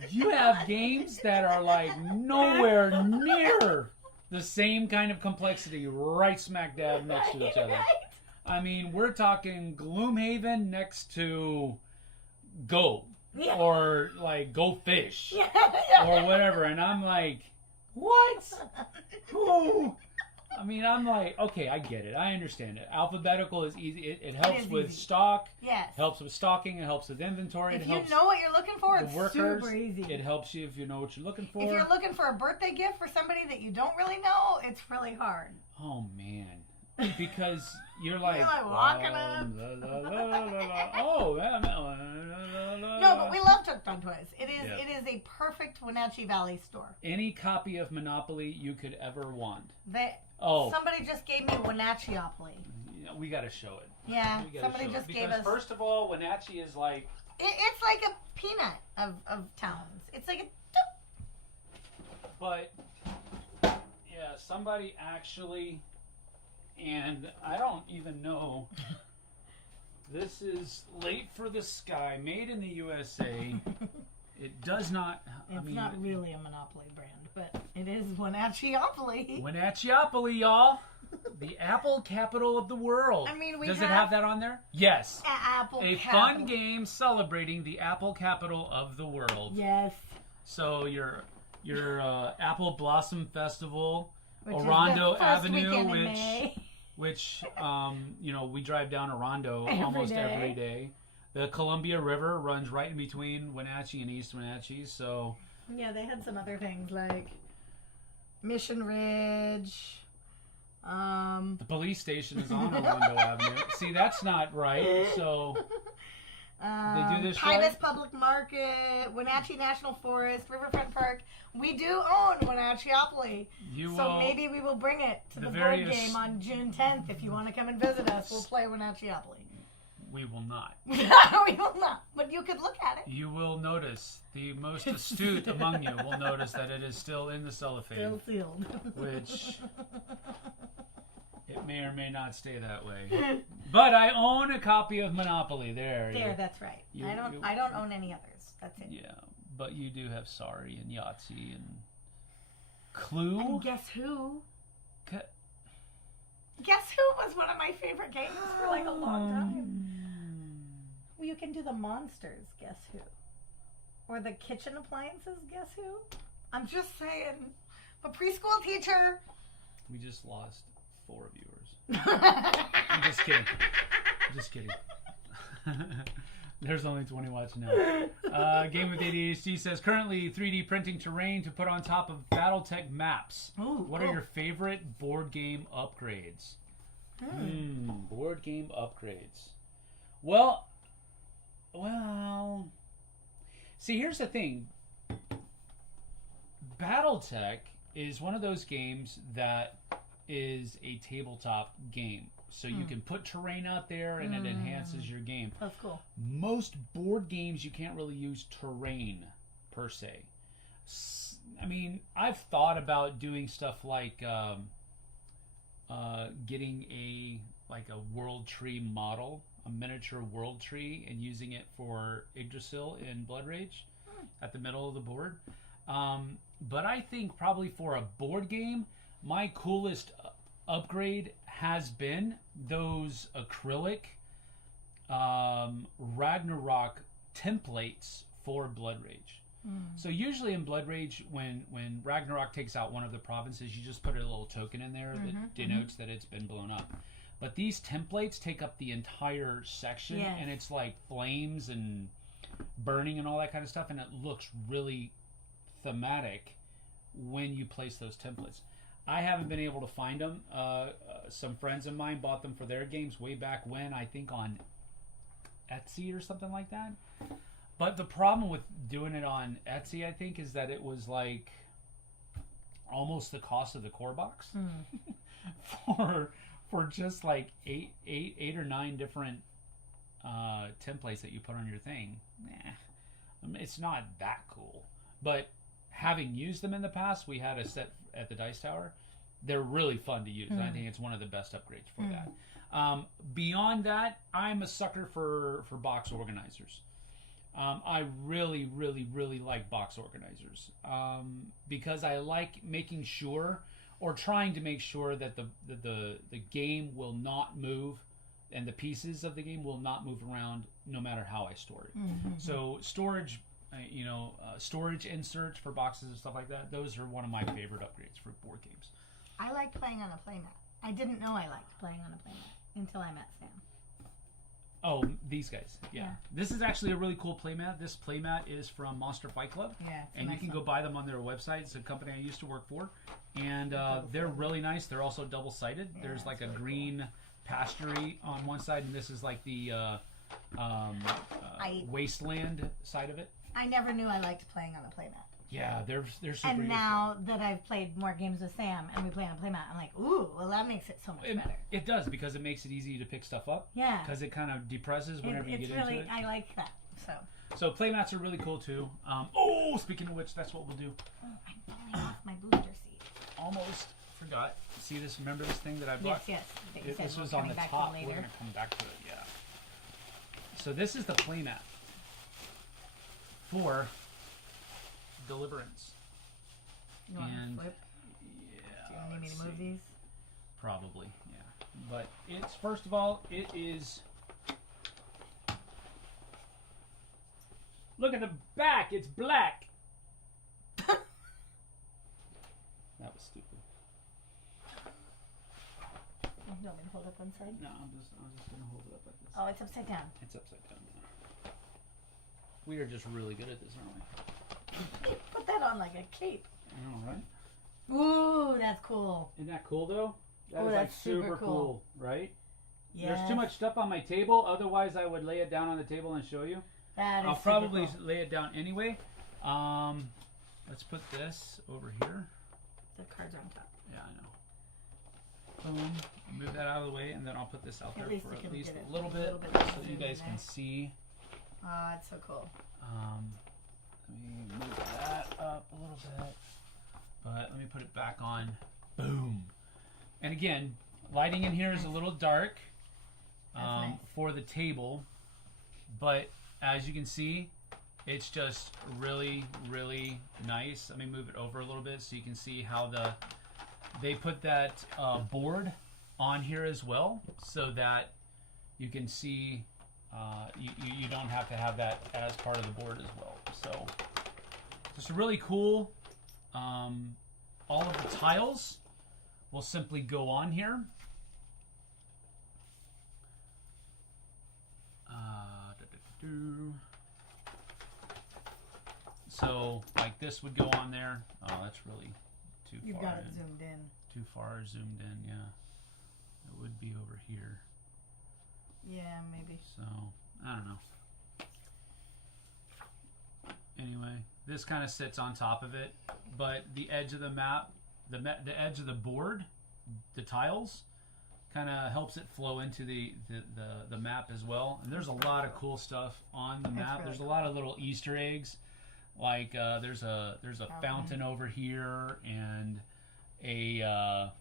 you have games that are like nowhere near the same kind of complexity right smack dab next to each other. Right. I mean, we're talking Gloomhaven next to Go. Yeah. Or like Go Fish. Yeah. Or whatever. And I'm like, what? Oh. I mean, I'm like, okay, I get it. I understand it. Alphabetical is easy. It helps with stock. Yes. Helps with stocking. It helps with inventory. If it helps you know what you're looking for, it's workers. super easy. It helps you if you know what you're looking for. If you're looking for a birthday gift for somebody that you don't really know, it's really hard. Oh, man. Because you're like... You're like walking up. Oh, no, but we love Hooked on Toys. It is a perfect Wenatchee Valley store. Any copy of Monopoly you could ever want. Somebody just gave me Wenatchiopoly. We got to show it. Yeah, somebody just gave us... First of all, Wenatchee is like... It's like a peanut of towns. It's like a... But, yeah, somebody actually... And I don't even know. This is Late for the Sky, made in the USA. It does not... It's not really a Monopoly brand, but it is Wenatchiopoly. Wenatchiopoly, y'all. The apple capital of the world. I mean, Does it have that on there? Yes. Apple A capital. fun game celebrating the apple capital of the world. Yes. So your Apple Blossom Festival, Which Orondo is the first Avenue, weekend in May. which we drive down Orondo Every day. day. The Columbia River runs right in between Wenatchee and East Wenatchee, so... Yeah, they had some other things like Mission Ridge. The police station is on Orondo Avenue. See, that's not right, so... they do this Titus right? Public Market, Wenatchee National Forest, Riverfront Park. We do own Wenatchiopoly. So maybe we will bring it to the board game on June 10th. If you want to come and visit us, we'll play Wenatchiopoly. We will not. We will not, but you could look at it. You will notice, the most astute among you will notice that it is still in the cellophane. Still sealed. Which... It may or may not stay that way. But I own a copy of Monopoly. There, that's right. I don't own any others. That's it. Yeah, but you do have Sorry and Yahtzee and Clue. And Guess Who? Guess Who was one of my favorite games for like a long time. Well, you can do the monsters, Guess Who? Or the kitchen appliances, Guess Who? I'm just saying. I'm a preschool teacher. We just lost 4 viewers. I'm Just kidding. Just kidding. There's only 20 watching now. Game with ADHD says, currently 3D printing terrain to put on top of BattleTech maps. Ooh, what are your favorite board game upgrades? Board game upgrades. Well, see, here's the thing. BattleTech is one of those games that is a tabletop game. So you can put terrain out there and it enhances your game. That's cool. Most board games, you can't really use terrain per se. I mean, I've thought about doing stuff like getting a world tree model, a miniature world tree, and using it for Yggdrasil in Blood Rage at the middle of the board. But I think probably for a board game, my coolest upgrade has been those acrylic Ragnarok templates for Blood Rage. So usually in Blood Rage, when Ragnarok takes out one of the provinces, you just put a little token in there that denotes that it's been blown up. But these templates take up the entire section, and it's like flames and burning and all that kind of stuff, and it looks really thematic when you place those templates. I haven't been able to find them. Some friends of mine bought them for their games way back when, I think on Etsy or something like that. But the problem with doing it on Etsy, I think, is that it was like almost the cost of the core box for just like eight or nine different templates that you put on your thing. I mean, it's not that cool. But having used them in the past, we had a set at the Dice Tower. They're really fun to use. And I think it's one of the best upgrades for that. Beyond that, I'm a sucker for box organizers. I really, really, really like box organizers because I like making sure, or trying to make sure, that the game will not move, and the pieces of the game will not move around no matter how I store it. So storage, storage inserts for boxes and stuff like that, those are one of my favorite upgrades for board games. I like playing on a playmat. I didn't know I liked playing on a playmat until I met Sam. Oh, these guys. Yeah. This is actually a really cool playmat. This playmat is from Monster Fight Club. Yeah. And you can go buy them on their website. It's a company I used to work for. And they're really nice. They're also double-sided. Yeah, there's like a really green pastury on one side, and this is like the wasteland side of it. I never knew I liked playing on a playmat. Yeah, they're super And useful. now that I've played more games with Sam and we play on a playmat, I'm like, ooh, well, that makes it so much better. It does, because it makes it easy to pick stuff up. Yeah. Because it kind of depresses whenever you get into it. I like that. So playmats are really cool too. Speaking of which, that's what we'll do. Oh, I'm falling off my booster seat. Almost forgot. See this? Remember this thing that I bought? Yes. This was on the top. We're going to come back to it, yeah. So this is the playmat for Deliverance. You want to flip? Yeah. Do you need me to move these? Probably, yeah. But it's, first of all, it is... Look at the back. It's black. That was stupid. You want me to hold up one side? No, I'm just going to hold it up like this. Oh, it's upside down. It's upside down now. We are just really good at this, aren't we? You put that on like a cape. I know, right? Ooh, that's cool. Isn't that cool, though? That's like super cool. Right? Yes. There's too much stuff on my table. Otherwise, I would lay it down on the table and show you. That is I'll probably cool. lay it down anyway. Let's put this over here. The cards are on top. Yeah, I know. Boom. Move that out of the way, and then I'll put this out there for at least a little bit so you guys can see. Oh, it's so cool. Let me move that up a little bit. But let me put it back on. Boom. And again, lighting in here is a little dark Nice. for the table. But as you can see, it's just really, really nice. Let me move it over a little bit so you can see how they put that board on here as well, so that you can see you don't have to have that as part of the board as well. So just really cool. All of the tiles will simply go on here. like this would go on there. Oh, that's really too You've far got it in. zoomed in. Too far zoomed in, yeah. It would be over here. Yeah, maybe. So, I don't know. Anyway, this kind of sits on top of it, but the edge of the map, the edge of the board, the tiles, kind of helps it flow into the map as well. And there's a lot of cool stuff on the map. Really There's cool. a lot of little Easter eggs, like there's a fountain over here, and a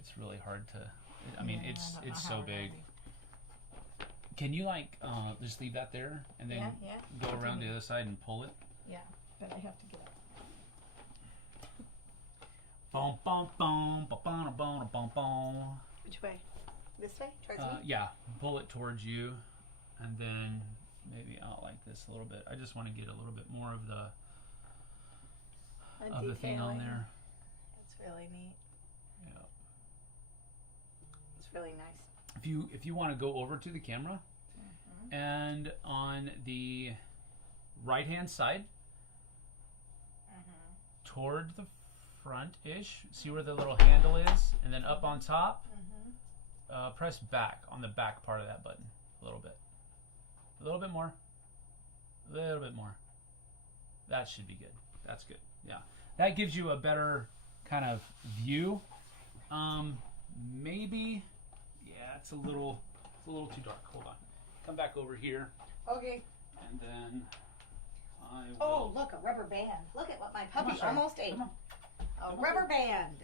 it's really hard to. I mean, Yeah, I it's don't know so how it big. will be. Can you just leave that there and then Yeah. go around the other side and pull it? Yeah, but I have to get it. Boom, boom, boom, boom, boom, boom, boom. Which way? This way? Towards me? Yeah, pull it towards you, and then maybe out like this a little bit. I just want to get a little bit more of the thing on there. It's really neat. Yeah. It's really nice. If you want to go over to the camera, and on the right hand side, toward the front-ish, see where the little handle is, and then up on top, press back on the back part of that button a little bit more, a little bit more. That should be good. That's good. Yeah, that gives you a better kind of view. Maybe, yeah, it's a little too dark. Hold on, come back over here, Okay. and then I will. Oh, look, a rubber band. Look at what my puppy Come on, almost ate. Come on. A rubber band.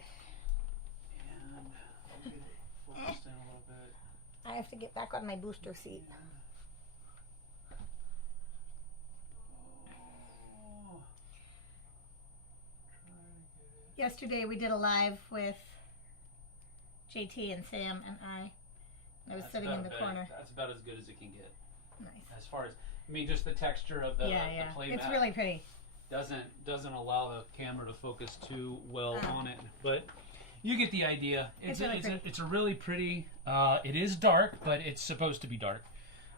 And I'll get it focused in a little bit. I have to get back on my booster seat. Oh. Try to get it. Yesterday we did a live with JT and Sam and I. I was That's sitting in about the better. corner. That's about as good as it can get. Nice. As far as, I mean, just the texture of the Yeah. play It's mat really pretty. doesn't allow the camera to focus too well Oh. on it, but you get the idea. It's really pretty. It's a really pretty. It is dark, but it's supposed to be dark.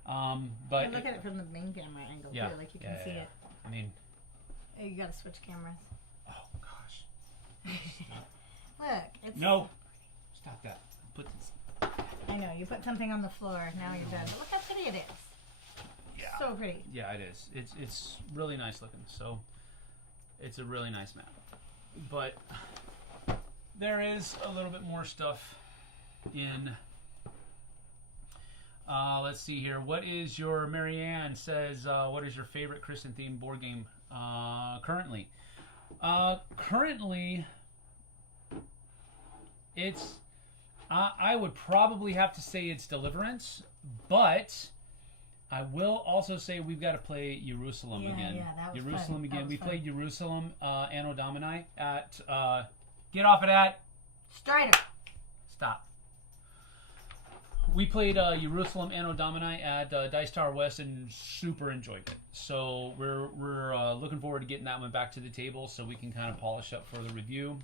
But And look at it from the main camera angle yeah, too, like you can see it. I mean, Oh, you gotta switch cameras. oh gosh, Look, it's no, stop that. Put this. I know, you put something on the floor, now you're done. But look how pretty it is. Yeah. So pretty. Yeah, it is. It's really nice looking. So it's a really nice map. But there is a little bit more stuff in. Let's see here. What is your Marianne says? What is your favorite Christian themed board game currently? Currently, it's. I would probably have to say it's Deliverance, but I will also say we've got to play Jerusalem again. Yeah, that was Jerusalem fun. again. That was We fun. played Jerusalem Anno Domini at. Get off of that. Strider. Stop. We played Jerusalem Anno Domini at Dice Tower West and super enjoyed it. So we're looking forward to getting that one back to the table so we can kind of polish up for the review.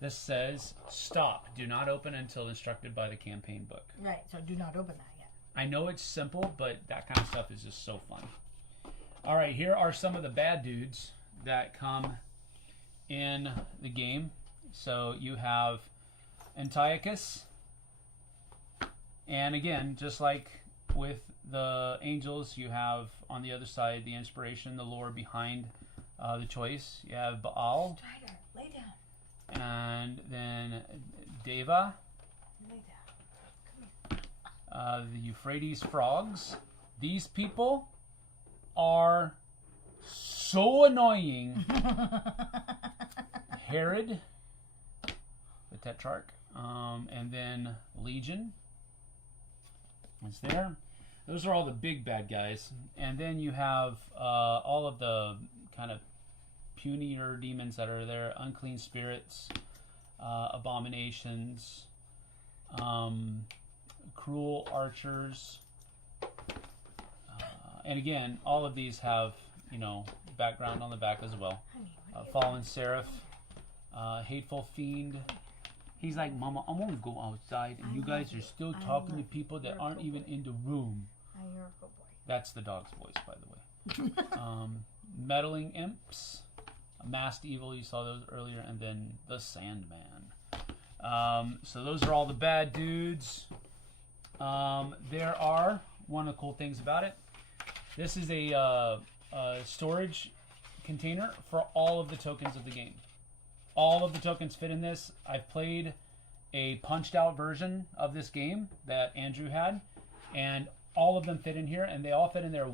This says, stop. Do not open until instructed by the campaign book. Right, so do not open that yet. I know it's simple, but that kind of stuff is just so fun. All right, here are some of the bad dudes that come in the game. So you have Antiochus. And again, just like with the angels, you have on the other side the inspiration, the lore behind the choice. You have Baal, Strider, lay down. and then Deva, Lay down. the Euphrates frogs. These people are so annoying. Herod, the Tetrarch, and then Legion is there. Those are all the big bad guys. And then you have all of the kind of punier demons that are there, unclean spirits, abominations, cruel archers. And again, all of these have, background on the back as well. Fallen Seraph, Hateful Fiend. He's like, Mama, I want to go outside, and you guys are still talking to people that aren't even in the room. You're a good boy. That's the dog's voice, by the way. Meddling Imps, Masked Evil, you saw those earlier, and then the Sandman. So those are all the bad dudes. There are, one of the cool things about it, this is a storage container for all of the tokens of the game. All of the tokens fit in this. I've played a punched out version of this game that Andrew had, and all of them fit in here, and they all fit in there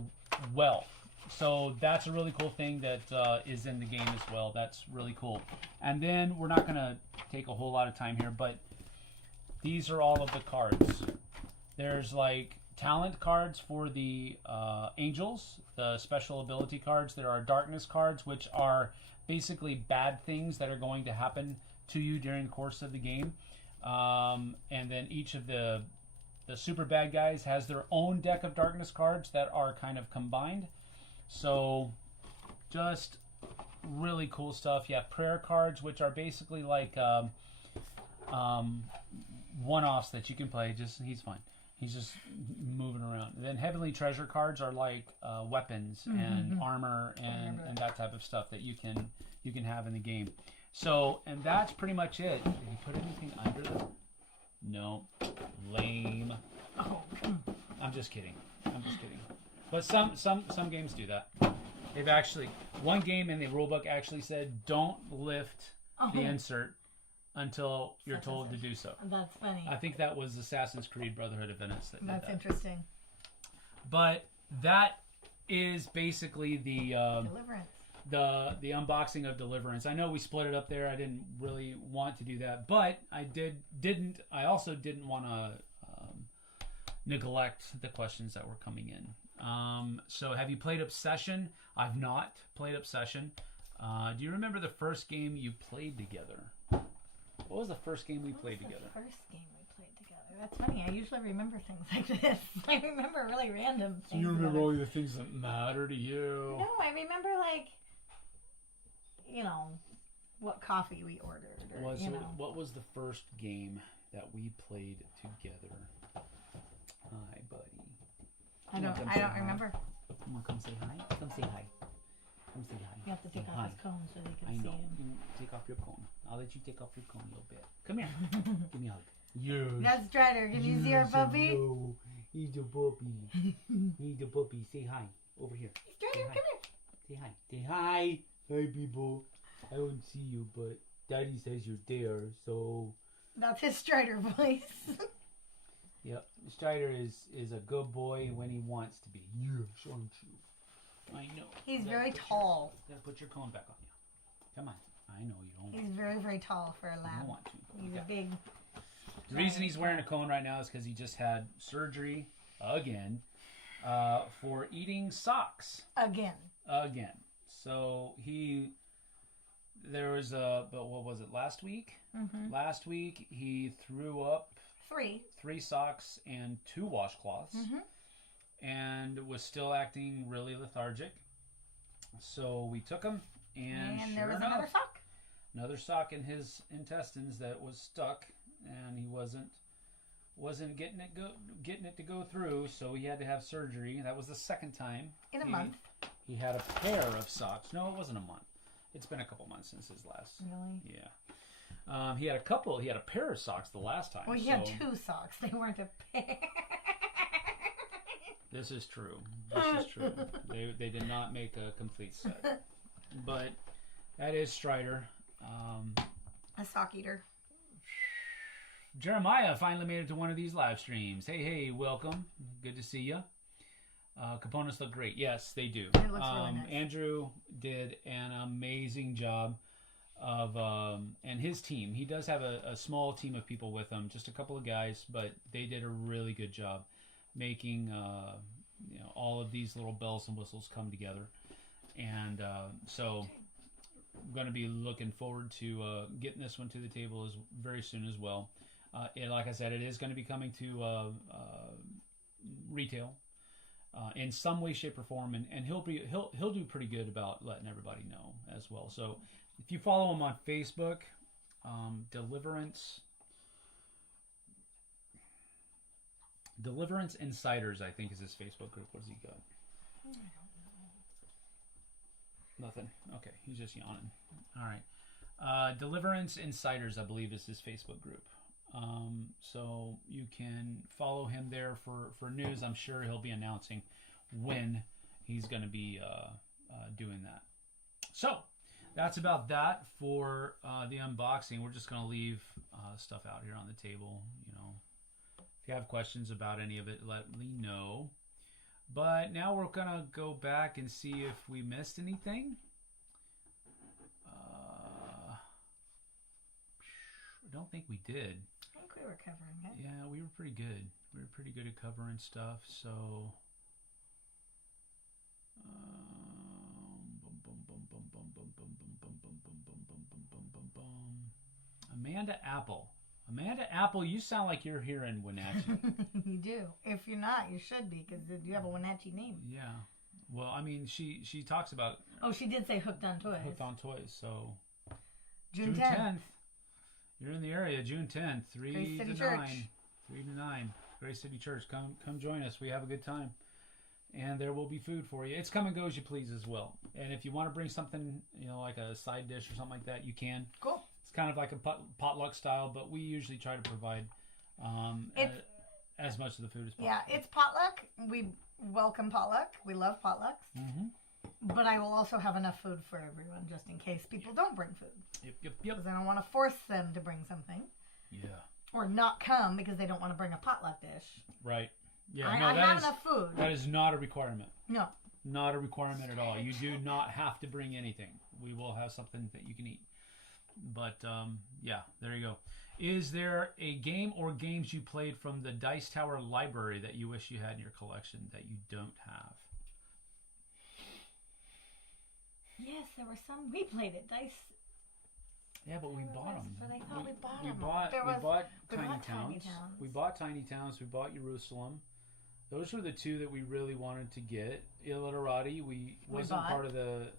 well. So that's a really cool thing that is in the game as well. That's really cool. And then we're not going to take a whole lot of time here, but these are all of the cards. There's like talent cards for the angels, the special ability cards. There are darkness cards, which are basically bad things that are going to happen to you during the course of the game. And then each of the super bad guys has their own deck of darkness cards that are kind of combined. So just really cool stuff. You have prayer cards, which are basically like one-offs that you can play. He's fine. He's just moving around. And then heavenly treasure cards are like weapons and armor and that type of stuff that you can have in the game. So, and that's pretty much it. Did you put anything under them? No. Lame. Oh. I'm just kidding. But some games do that. They've actually, one game in the rulebook actually said, don't lift the insert until you're told to do so. That's funny. I think that was Assassin's Creed Brotherhood of Venice that did that. That's interesting. But that is basically the Deliverance. the unboxing of Deliverance. I know we split it up there. I didn't really want to do that, but I also didn't want to neglect the questions that were coming in. So have you played Obsession? I've not played Obsession. Do you remember the first game you played together? What was the first game we played together? First game we played together. That's funny. I usually remember things like this. I remember really random things. So you remember all the things that matter to you? No, I remember what coffee we ordered. Or, what was the first game that we played together? Hi, buddy. I don't remember. Come on, come say hi. Come say hi. Come say hi. You have to take off his cone so they can see him. You take off your cone. I'll let you take off your cone a little bit. Come here. Give me a hug. Yes. That's Strider. Can you see our puppy? No. He's the puppy. He's the puppy. Say hi. Over here. Strider, come here. Say hi. Say hi. Hi, people. I don't see you, but Daddy says you're there, so... That's his Strider voice. Yep. Strider is a good boy when he wants to be. Yes, aren't you? I know. He's very tall. Gotta put your cone back on you. Come on. I know you don't. He's very, very tall for a lab. You don't want to. He's a big... The reason he's wearing a cone right now is because he just had surgery again for eating socks. Again. So what was it, last week? Mm-hmm. Last week he threw up 3 socks and 2 washcloths. Mm-hmm. And was still acting really lethargic. So we took him, and sure there was enough, another sock. another sock in his intestines that was stuck, and he wasn't getting it to go through. So he had to have surgery. That was the second time in a month. He had a pair of socks. No, it wasn't a month. It's been a couple months since his last. Really? Yeah. He had a pair of socks the last time. Well, he had 2 socks. They weren't a pair. This is true. They did not make a complete set. But that is Strider. A sock eater. Jeremiah finally made it to one of these live streams. Hey, welcome. Good to see you. Components look great. Yes, they do. It looks really nice. Andrew did an amazing job of, and his team. He does have a small team of people with him, just a couple of guys, but they did a really good job making all of these little bells and whistles come together. And so I'm going to be looking forward to getting this one to the table very soon as well. And like I said, it is going to be coming to retail in some way, shape, or form, and he'll do pretty good about letting everybody know as well. So if you follow him on Facebook, Deliverance. Deliverance Insiders, I think, is his Facebook group. What does he got? I don't know. Nothing. Okay, he's just yawning. All right. Deliverance Insiders, I believe, is his Facebook group. So you can follow him there for news. I'm sure he'll be announcing when he's going to be doing that. So that's about that for the unboxing. We're just going to leave stuff out here on the table. You know, if you have questions about any of it, let me know. But now we're going to go back and see if we missed anything. I don't think we did. I think we were covering it. Yeah, we were pretty good. We were pretty good at covering stuff. So, Amanda Apple. Amanda Apple, you sound like you're here in Wenatchee. You do. If you're not, you should be, because you have a Wenatchee name. Yeah. Well, I mean, she talks about... Oh, she did say Hooked on Toys. Hooked on Toys, so... June 10th. You're in the area, June 10th, 3 Grace to City 9. Church. 3 to 9. Grace City Church. Come join us. We have a good time. And there will be food for you. It's come and go as you please as well. And if you want to bring something, you know, like a side dish or something like that, you can. Cool. It's kind of like a potluck style, but we usually try to provide as much of the food as possible. Yeah, it's potluck. We welcome potluck. We love potlucks. Mm-hmm. But I will also have enough food for everyone, just in case people don't bring food. Yep. Because I don't want to force them to bring something. Yeah. Or not come because they don't want to bring a potluck dish. Right. Yeah. I have enough food. That is not a requirement. No. Not a requirement at all. You do not have to bring anything. We will have something that you can eat. But, yeah, there you go. Is there a game or games you played from the Dice Tower library that you wish you had in your collection that you don't have? Yes, there were some. We played it. Dice. Yeah, but we bought them. But I thought we bought We them. bought Tiny Tiny Towns. Towns. We bought Tiny Towns. We bought Jerusalem. Those were the two that we really wanted to get. Illiterati, we wasn't bought. part of the...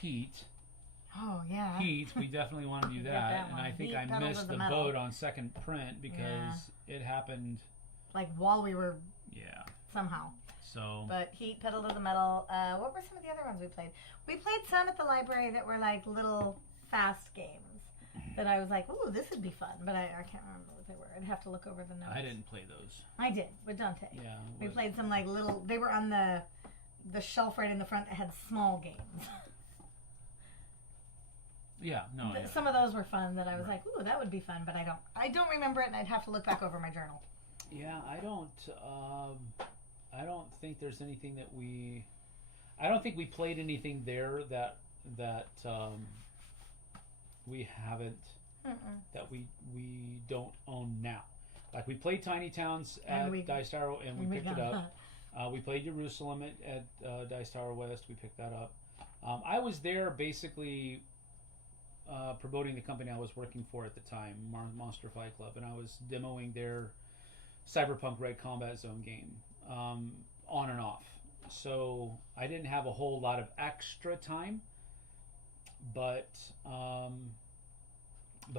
Heat. Oh, yeah. Heat, we definitely want to do Get that. that And one. I think Heat, I Pedal to missed the the Metal. boat on second print because it happened... Like while we were... Yeah. Somehow. So... But Heat, Pedal to the Metal. What were some of the other ones we played? We played some at the library that were like little fast games. That I was like, ooh, this would be fun. But I can't remember what they were. I'd have to look over the notes. I didn't play those. I did, with Dante. Yeah. We played some like little... They were on the shelf right in the front that had small games. Yeah, no. Yeah. Some of those were fun that I was like, ooh, that would be fun, but I don't remember it, and I'd have to look back over my journal. Yeah, I don't think there's anything that I don't think we played anything there that we haven't, that we don't own now. Like we played Tiny Towns at Dice Tower and we picked it up. We played Jerusalem at Dice Tower West. We picked that up. I was there basically promoting the company I was working for at the time, Monster Fight Club, and I was demoing their Cyberpunk Red Combat Zone game on and off. So I didn't have a whole lot of extra time, but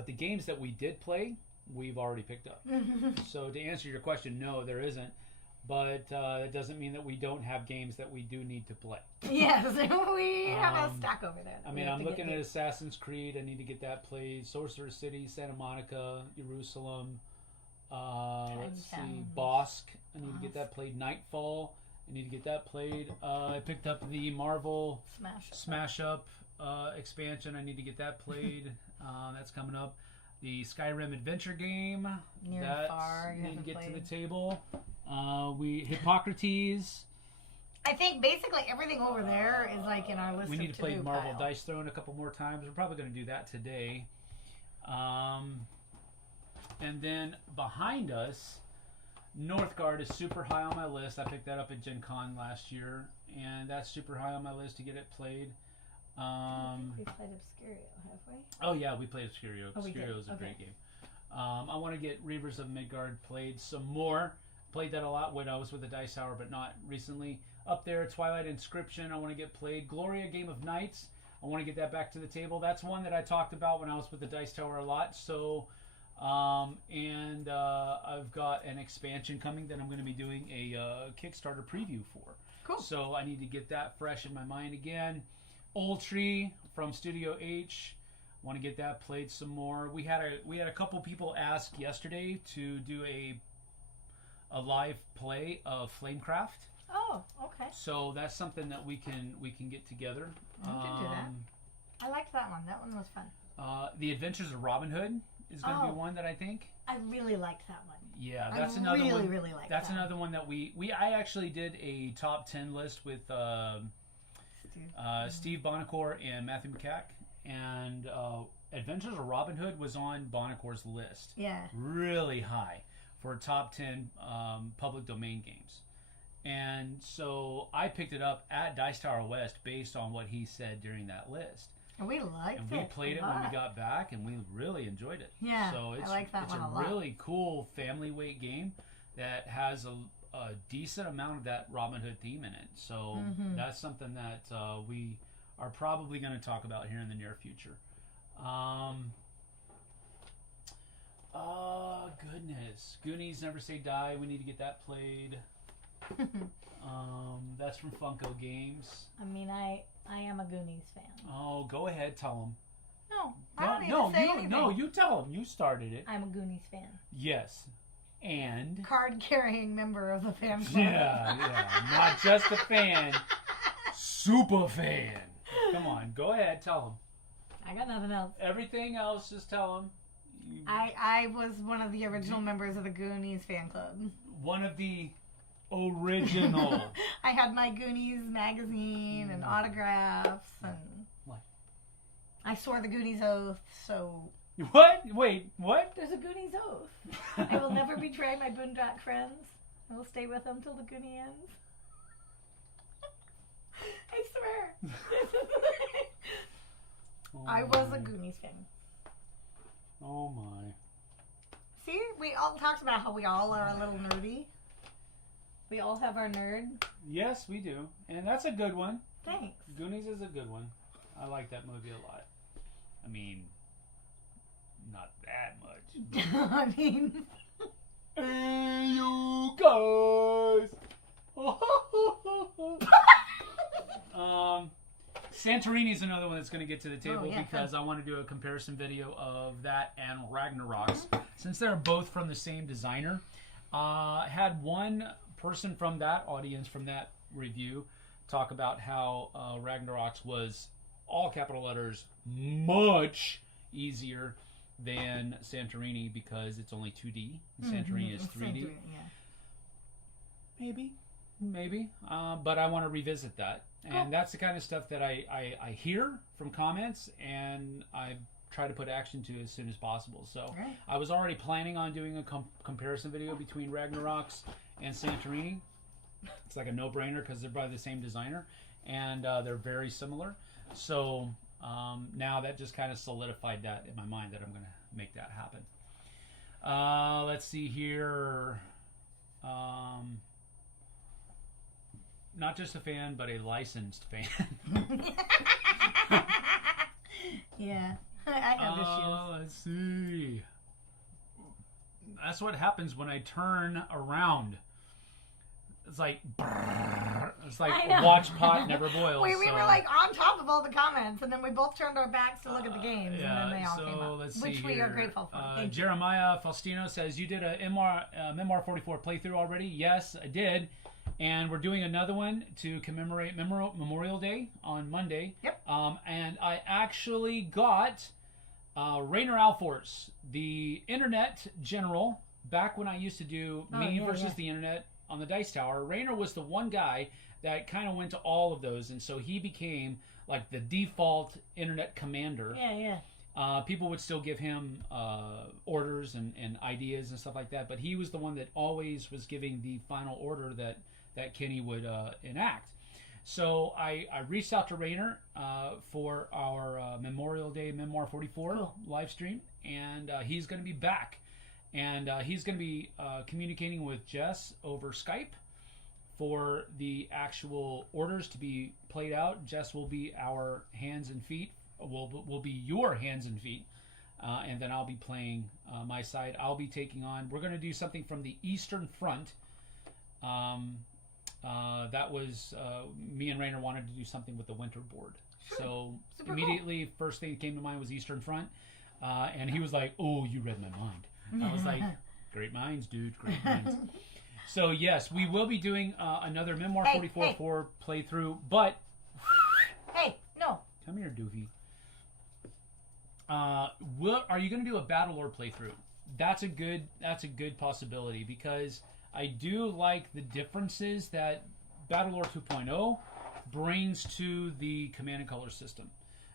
the games that we did play, we've already picked up. So to answer your question, no, there isn't. But it doesn't mean that we don't have games that we do need to play. Yes, we have a stack over there. I mean, I'm looking at Assassin's Creed. I need to get that played. Sorcerer City, Santa Monica, Jerusalem. Let's see, Bosk. I need to get that played. Nightfall. I need to get that played. I picked up the Marvel Smash Up expansion. I need to get that played. That's coming up. The Skyrim adventure game. Near and far. Need to get to the table. Hippocrates. I think basically everything over there is like in our list. We need to play Marvel pile. Dice Throne a couple more times. We're probably going to do that today. And then behind us, Northgard is super high on my list. I picked that up at Gen Con last year, and that's super high on my list to get it played. I think we played Obscurio, have we? Oh yeah, we played Obscurio. Oh, Obscurio is a great game. I want to get Reavers of Midgard played some more. Played that a lot when I was with the Dice Tower, but not recently. Up there, Twilight Inscription, I want to get played. Gloria Game of Knights, I want to get that back to the table. That's one that I talked about when I was with the Dice Tower a lot. So And I've got an expansion coming that I'm going to be doing a Kickstarter preview for. Cool. So I need to get that fresh in my mind again. Old Tree from Studio H. Want to get that played some more. We had a couple people ask yesterday to do a live play of Flamecraft. Oh, okay. So that's something that we can get together. We can do that. I liked that one. That one was fun. The Adventures of Robin Hood is going to be one that I think. I really liked that one. Yeah, that's another one. Really liked that's that another one that I actually did a top 10 list with Steve Bonacore and Matthew McCack, and Adventures of Robin Hood was on Bonacore's list. Yeah. Really high for top 10 public domain games. And so I picked it up at Dice Tower West based on what he said during that list. And we liked it. And we played it when we got back, and we really enjoyed it. Yeah, so it's, I like that one a lot. It's a really cool family weight game that has a decent amount of that Robin Hood theme in it. So that's something that we are probably going to talk about here in the near future. Oh, goodness. Goonies Never Say Die. We need to get that played. That's from Funko Games. I mean, I am a Goonies fan. Oh, go ahead, tell them. No, I don't need to say anything. No, you tell them. You started it. I'm a Goonies fan. Yes. And? Card-carrying member of the fan club. Yeah. Not just a fan. Super fan. Come on, go ahead, tell them. I got nothing else. Everything else, just tell them. I was one of the original members of the Goonies fan club. One of the original. I had my Goonies magazine and autographs, and what? I swore the Goonies oath, so... What? Wait, what? There's a Goonies oath. I will never betray my Boondock friends. I will stay with them till the Goonie ends. I swear. I was a Goonies fan. Oh my. See, we all talked about how we all are a little nerdy. We all have our nerd. Yes, we do. And that's a good one. Thanks. Goonies is a good one. I like that movie a lot. I mean, not that much. I mean... Hey, you guys! Santorini is another one that's going to get to the table because I want to do a comparison video of that and Ragnarok's. Since they're both from the same designer, had one person from that audience, from that review, talk about how Ragnarok's was, all capital letters, much easier than Santorini because it's only 2D. Santorini is 3D. Maybe. But I want to revisit that. And that's the kind of stuff that I hear from comments, and I try to put action to as soon as possible. So I was already planning on doing a comparison video between Ragnarok's and Santorini. It's like a no-brainer because they're by the same designer, and they're very similar. So now that just kind of solidified that in my mind that I'm going to make that happen. Let's see here. Not just a fan, but a licensed fan. Yeah, I have issues. Let's see. That's what happens when I turn around. It's like, brrr. It's like watch pot never boils. We were like on top of all the comments, and then we both turned our backs to look at the games, and then they all came up, let's which see we here. are grateful for. Jeremiah Faustino says, you did a Memoir 44 playthrough already? Yes, I did. And we're doing another one to commemorate Memorial Day on Monday. Yep. And I actually got Rainer Alforce, the internet general, back when I used to do me versus the internet on the Dice Tower. Rainer was the one guy that kind of went to all of those, and so he became like the default internet commander. People would still give him orders and ideas and stuff like that, but he was the one that always was giving the final order that Kenny would enact. So I reached out to Rainer for our Memorial Day Memoir 44 live stream, and he's going to be back. And he's going to be communicating with Jess over Skype for the actual orders to be played out. Jess will be our hands and feet. Will be your hands and feet and then I'll be playing my side. I'll be taking on. We're going to do something from the Eastern Front. That was me and Rainer wanted to do something with the winter board. So Super immediately, first thing that came to mind was Eastern Front, and he was like, "Oh, you read my mind." I was like, "Great minds, dude, great minds." So yes, we will be doing another Memoir 44 playthrough, but hey, no, come here, Doofy. Are you going to do a Battlelore playthrough? That's a good possibility, because I do like the differences that Battlelore 2.0 brings to the Command and Color system.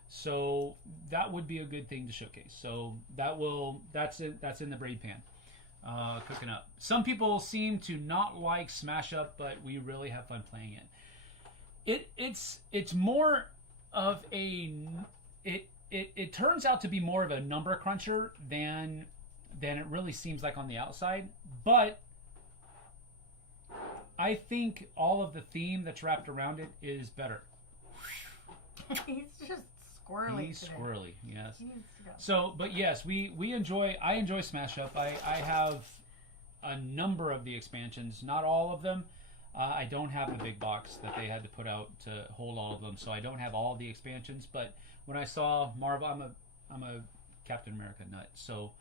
So that would be a good thing to showcase. So that's in the braid pan, cooking up. Some people seem to not like Smash Up, but we really have fun playing it. It's more of it turns out to be more of a number cruncher than it really seems like on the outside. But I think all of the theme that's wrapped around it is better. He's just squirrely. He's today. squirrely, yes. He needs to go. So, but yes, I enjoy Smash Up. I have a number of the expansions, not all of them. I don't have the big box that they had to put out to hold all of them, so I don't have all the expansions. But when I saw Marvel, I'm a Captain America nut, so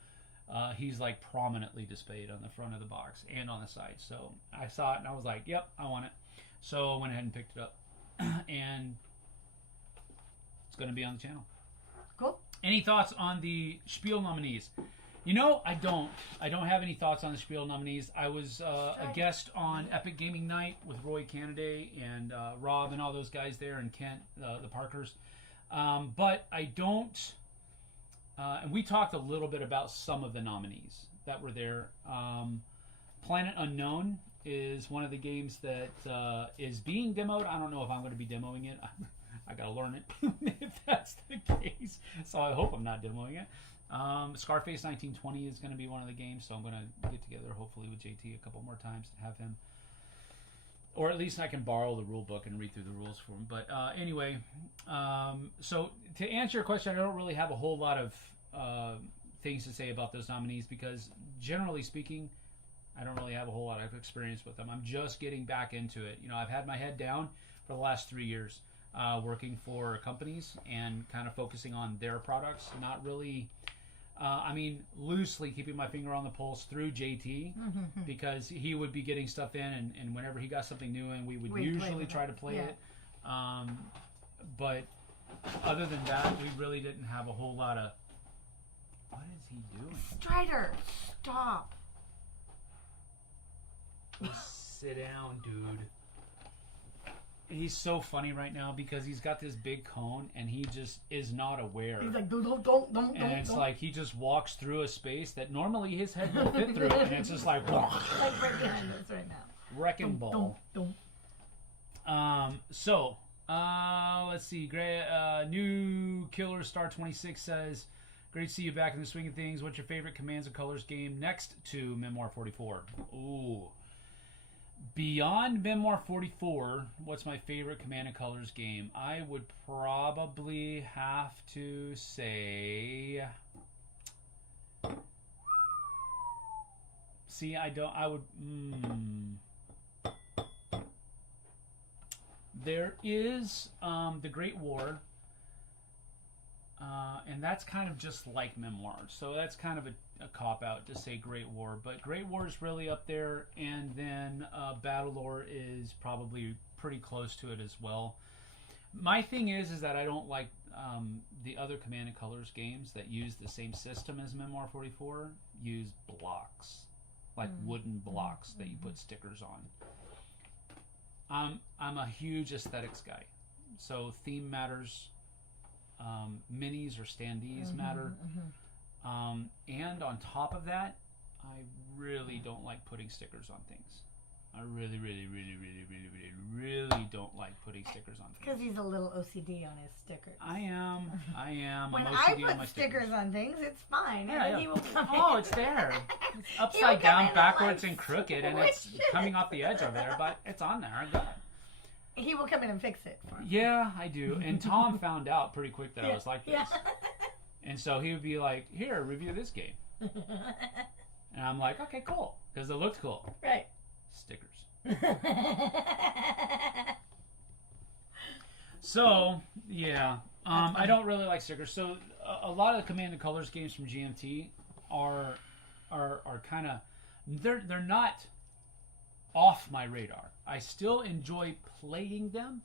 he's like prominently displayed on the front of the box and on the side. So I saw it and I was like, "Yep, I want it." So I went ahead and picked it up, and it's going to be on the channel. Cool. Any thoughts on the Spiel nominees? You know, I don't have any thoughts on the Spiel nominees. I was a guest on Epic Gaming Night with Roy Cannaday and Rob and all those guys there, and Kent, the Parkers. But I don't... and we talked a little bit about some of the nominees that were there. Planet Unknown is one of the games that is being demoed. I don't know if I'm going to be demoing it. I got to learn it if that's the case. So I hope I'm not demoing it. Scarface 1920 is going to be one of the games, so I'm going to get together hopefully with JT a couple more times and have him, or at least I can borrow the rule book and read through the rules for him. But anyway, so to answer your question, I don't really have a whole lot of things to say about those nominees, because generally speaking, I don't really have a whole lot of experience with them. I'm just getting back into it. You know, I've had my head down for the last 3 years, working for companies and kind of focusing on their products, not really... loosely keeping my finger on the pulse through JT, because he would be getting stuff in, and whenever he got something new in, we would usually try to play it. But other than that, we really didn't have a whole lot of... What is he doing? Strider, stop. Sit down, dude. He's so funny right now because he's got this big cone and he just is not aware. He's like, don't. And it's like he just walks through a space that normally his head will fit through, and it's just like, like right behind us right now. Wrecking ball. Don't. Let's see. New Killer Star 26 says, "Great to see you back in the swing of things. What's your favorite Commands and Colors game next to Memoir 44? Ooh. Beyond Memoir 44, what's my favorite Command and Colors game? I would probably have to say... See, There is The Great War, and that's kind of just like Memoir, so that's kind of a cop-out to say Great War, but Great War is really up there, and then Battlelore is probably pretty close to it as well. My thing is that I don't like the other Command and Colors games that use the same system as Memoir 44, use blocks, like wooden blocks that you put stickers on. I'm a huge aesthetics guy, so theme matters. Minis or standees matter. And on top of that, I really don't like putting stickers on things. I really don't like putting stickers on things. Because he's a little OCD on his stickers. I am. When I'm I OCD on my put stickers on things, it's fine. Yeah, and then he will come Oh, in. it's there. It's He will upside come down, in backwards, like, and crooked, and it's coming off the edge over there, but it's on there. I got it. He will come in and fix it for me. Yeah, I do. And Tom found out pretty quick that I was like this. Yeah. And so he would be like, here, review this game. And I'm like, okay, cool. Because it looked cool. Right. Stickers. So, yeah. I don't really like stickers. So, a lot of the Command & Colors games from GMT are kind of... They're not off my radar. I still enjoy playing them,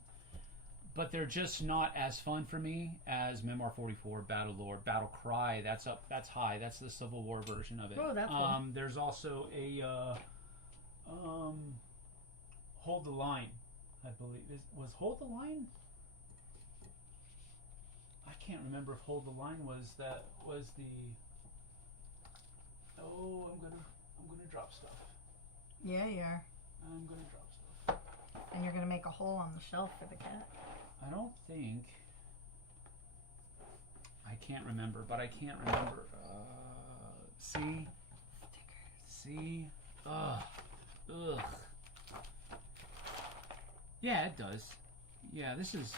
but they're just not as fun for me as Memoir 44, Battle Lord, Battle Cry. That's high. That's the Civil War version of it. Oh, that's cool. There's also a Hold the Line, I believe. Was Hold the Line? I can't remember if Hold the Line was the. Oh, I'm gonna drop stuff. Yeah, you are. I'm gonna drop stuff. And you're gonna make a hole on the shelf for the cat. I don't think. I can't remember, but I can't remember. See? See? Ugh. Yeah, it does. Yeah, this is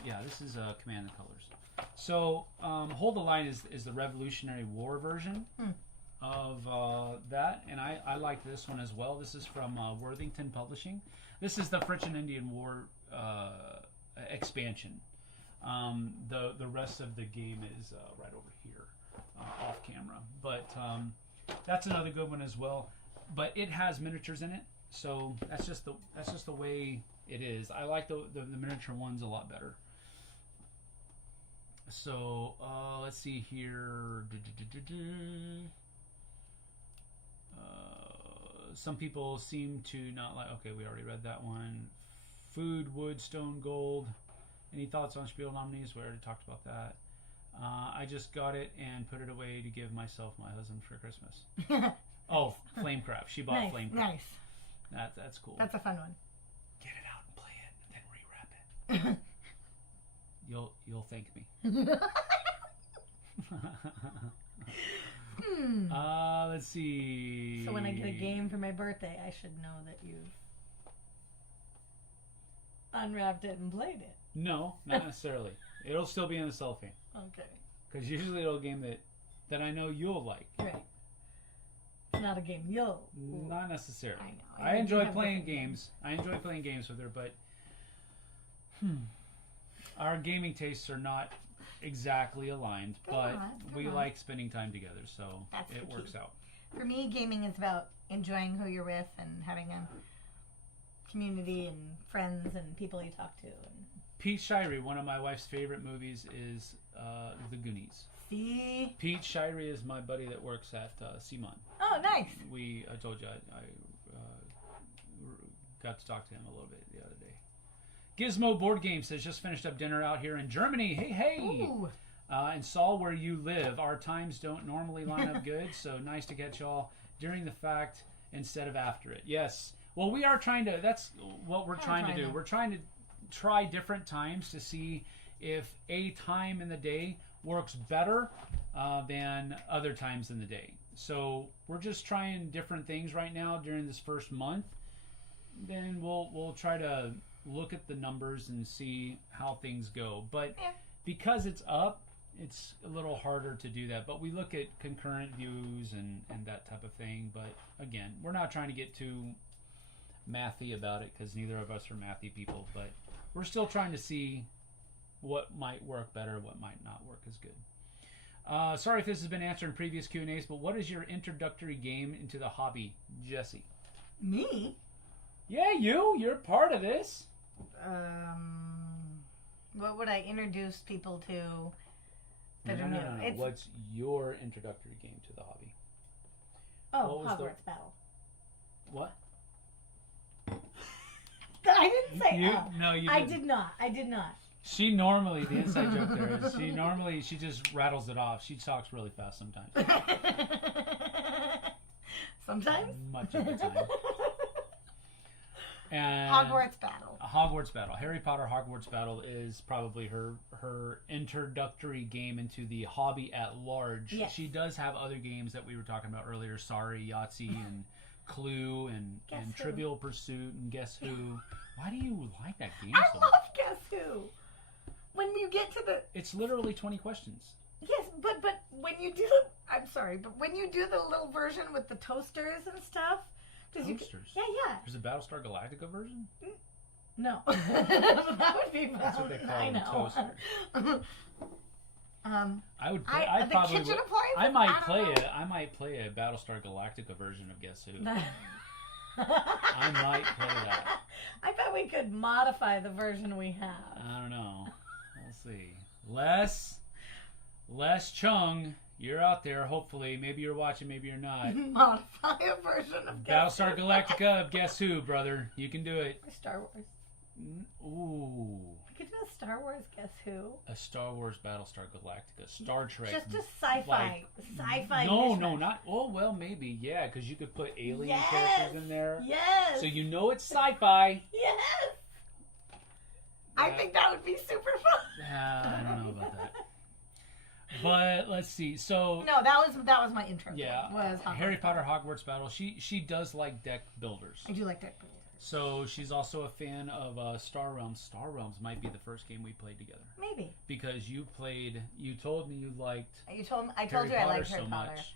Command & Colors. So, Hold the Line is the Revolutionary War version of that, and I like this one as well. This is from Worthington Publishing. This is the French and Indian War expansion. The rest of the game is right over here, off camera. But that's another good one as well. But it has miniatures in it, so that's just the way it is. I like the miniature ones a lot better. So let's see here. Some people seem to not like. Okay, we already read that one. Food, wood, stone, gold. Any thoughts on Spiel nominees? We already talked about that. I just got it and put it away to give myself my husband for Christmas. Oh, Flamecraft. She bought Nice, Flamecraft. nice. That's cool. That's a fun one. Get it out and play it, then rewrap it. You'll thank me. Let's see. So when I get a game for my birthday, I should know that you've unwrapped it and played it. No, not necessarily. It'll still be in the cellophane. Okay. Because usually it'll be a game that I know you'll like. Right. It's not a game you'll. Not necessarily. I know. I enjoy playing games. I enjoy playing games with her, but our gaming tastes are not exactly aligned, but we like spending time together, so it works out. For me, gaming is about enjoying who you're with and having a community and friends and people you talk to. And Pete Shirey, one of my wife's favorite movies is The Goonies. see? Pete Shirey is my buddy that works at Simon. Oh, nice. I told you I got to talk to him a little bit the other day. Gizmo Board Game says, just finished up dinner out here in Germany. Hey. Ooh. And saw where you live. Our times don't normally line up good, so nice to get y'all during the fact instead of after it. Yes. Well, we are trying to, that's what we're trying to do. We're trying to try different times to see if a time in the day works better than other times in the day. So we're just trying different things right now during this first month. Then we'll try to look at the numbers and see how things go. But because it's up, it's a little harder to do that. But we look at concurrent views and that type of thing. But again, we're not trying to get too mathy about it because neither of us are mathy people. But we're still trying to see what might work better, what might not work as good. Sorry if this has been answered in previous Q&As, but what is your introductory game into the hobby, Jessie? Me? Yeah, you're part of this. What would I introduce people to that No. are new? What's your introductory game to the hobby? Oh, Hogwarts Battle. What? I didn't say No, you didn't. I did not. She normally, the inside joke there is, she just rattles it off. She talks really fast sometimes. Sometimes? Much of the time. And Hogwarts Battle. Hogwarts Battle. Harry Potter Hogwarts Battle is probably her introductory game into the hobby at large. Yes. She does have other games that we were talking about earlier. Sorry, Yahtzee and Clue and Trivial Pursuit and Guess Who. Why do you like that game so much? I love Guess Who. When you get to the... It's literally 20 questions. Yes, but when you do, I'm sorry, but when you do the little version with the toasters and stuff, Toasters? Yeah. There's a Battlestar Galactica version? No, that would be fun. That's what they call I them, know. toasters. I would. I the probably kitchen would. appliances? I might don't play know. it. I might play a Battlestar Galactica version of Guess Who. I might play that. I bet we could modify the version we have. I don't know. We'll see. Les Chung, you're out there. Hopefully, maybe you're watching, maybe you're not. Modify a version of Guess Battlestar Who. Galactica of Guess Who, brother. You can do it. Or Star Wars. Ooh. We could do a Star Wars Guess Who. A Star Wars Battlestar Galactica. Star Trek. Just a sci-fi. like- Sci-fi. No, mishmash. not. Oh, well, maybe. Yeah, because you could put alien Yes! characters in there. Yes. So you know it's sci-fi. Yes. I think that would be super fun. I don't know about that. But let's see. So No, that was my intro. yeah, thing, was Hogwarts. Harry Potter Hogwarts Battle. She does like deck builders. I do like that. So she's also a fan of Star Realms. Star Realms might be the first game we played together Maybe. because you told me you liked I told you I liked Harry so Potter. much,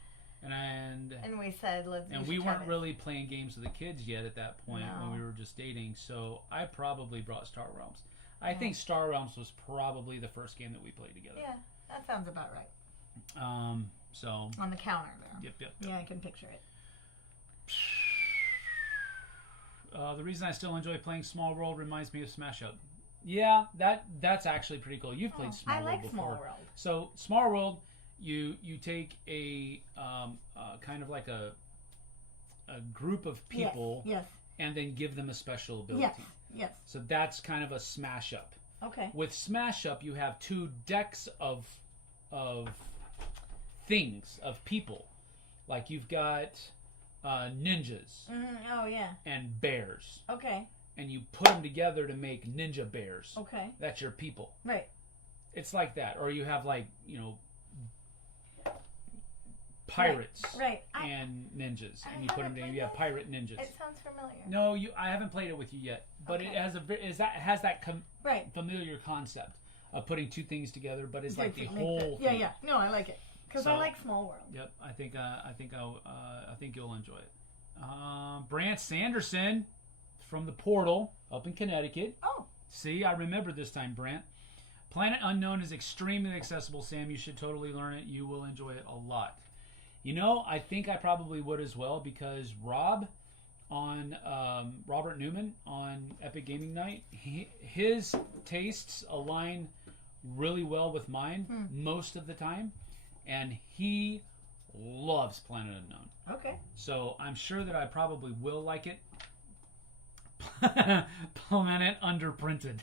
and We said we weren't really playing games with the kids yet at that point No. when we were just dating. So I probably brought Star Realms. I think Star Realms was probably the first game that we played together. Yeah, that sounds about right. So On the counter there. yep. Yeah, I can picture it. The reason I still enjoy playing Small World reminds me of Smash Up. Yeah, that's actually pretty cool. You've played Small I World like before. Small World. So Small World, you take a kind of like a group of people Yes. and then give them a special ability. Yes. So that's kind of a Smash Up. Okay. With Smash Up, you have two decks of things, of people. Like you've got ninjas Oh yeah. and bears. Okay. And you put them together to make ninja bears. Okay. That's your people. Right. It's like that. Or you have pirates Right. and ninjas, I and you put them haven't together. played You have that. pirate ninjas. It sounds familiar. No, I haven't played it with you yet, but Okay. it has that Right. familiar concept of putting two things together. But it's like the Make whole Yeah, thing. yeah. No, I like it because I So- like Small World. Yep, I think you'll enjoy it. Brant Sanderson from the Portal up in Connecticut. Oh. See, I remember this time, Brant. Planet Unknown is extremely accessible, Sam. You should totally learn it. You will enjoy it a lot. I think I probably would as well because Robert Newman on Epic Gaming Night, his tastes align really well with mine most of the time, and he loves Planet Unknown. Okay. So I'm sure that I probably will like it. Planet Underprinted.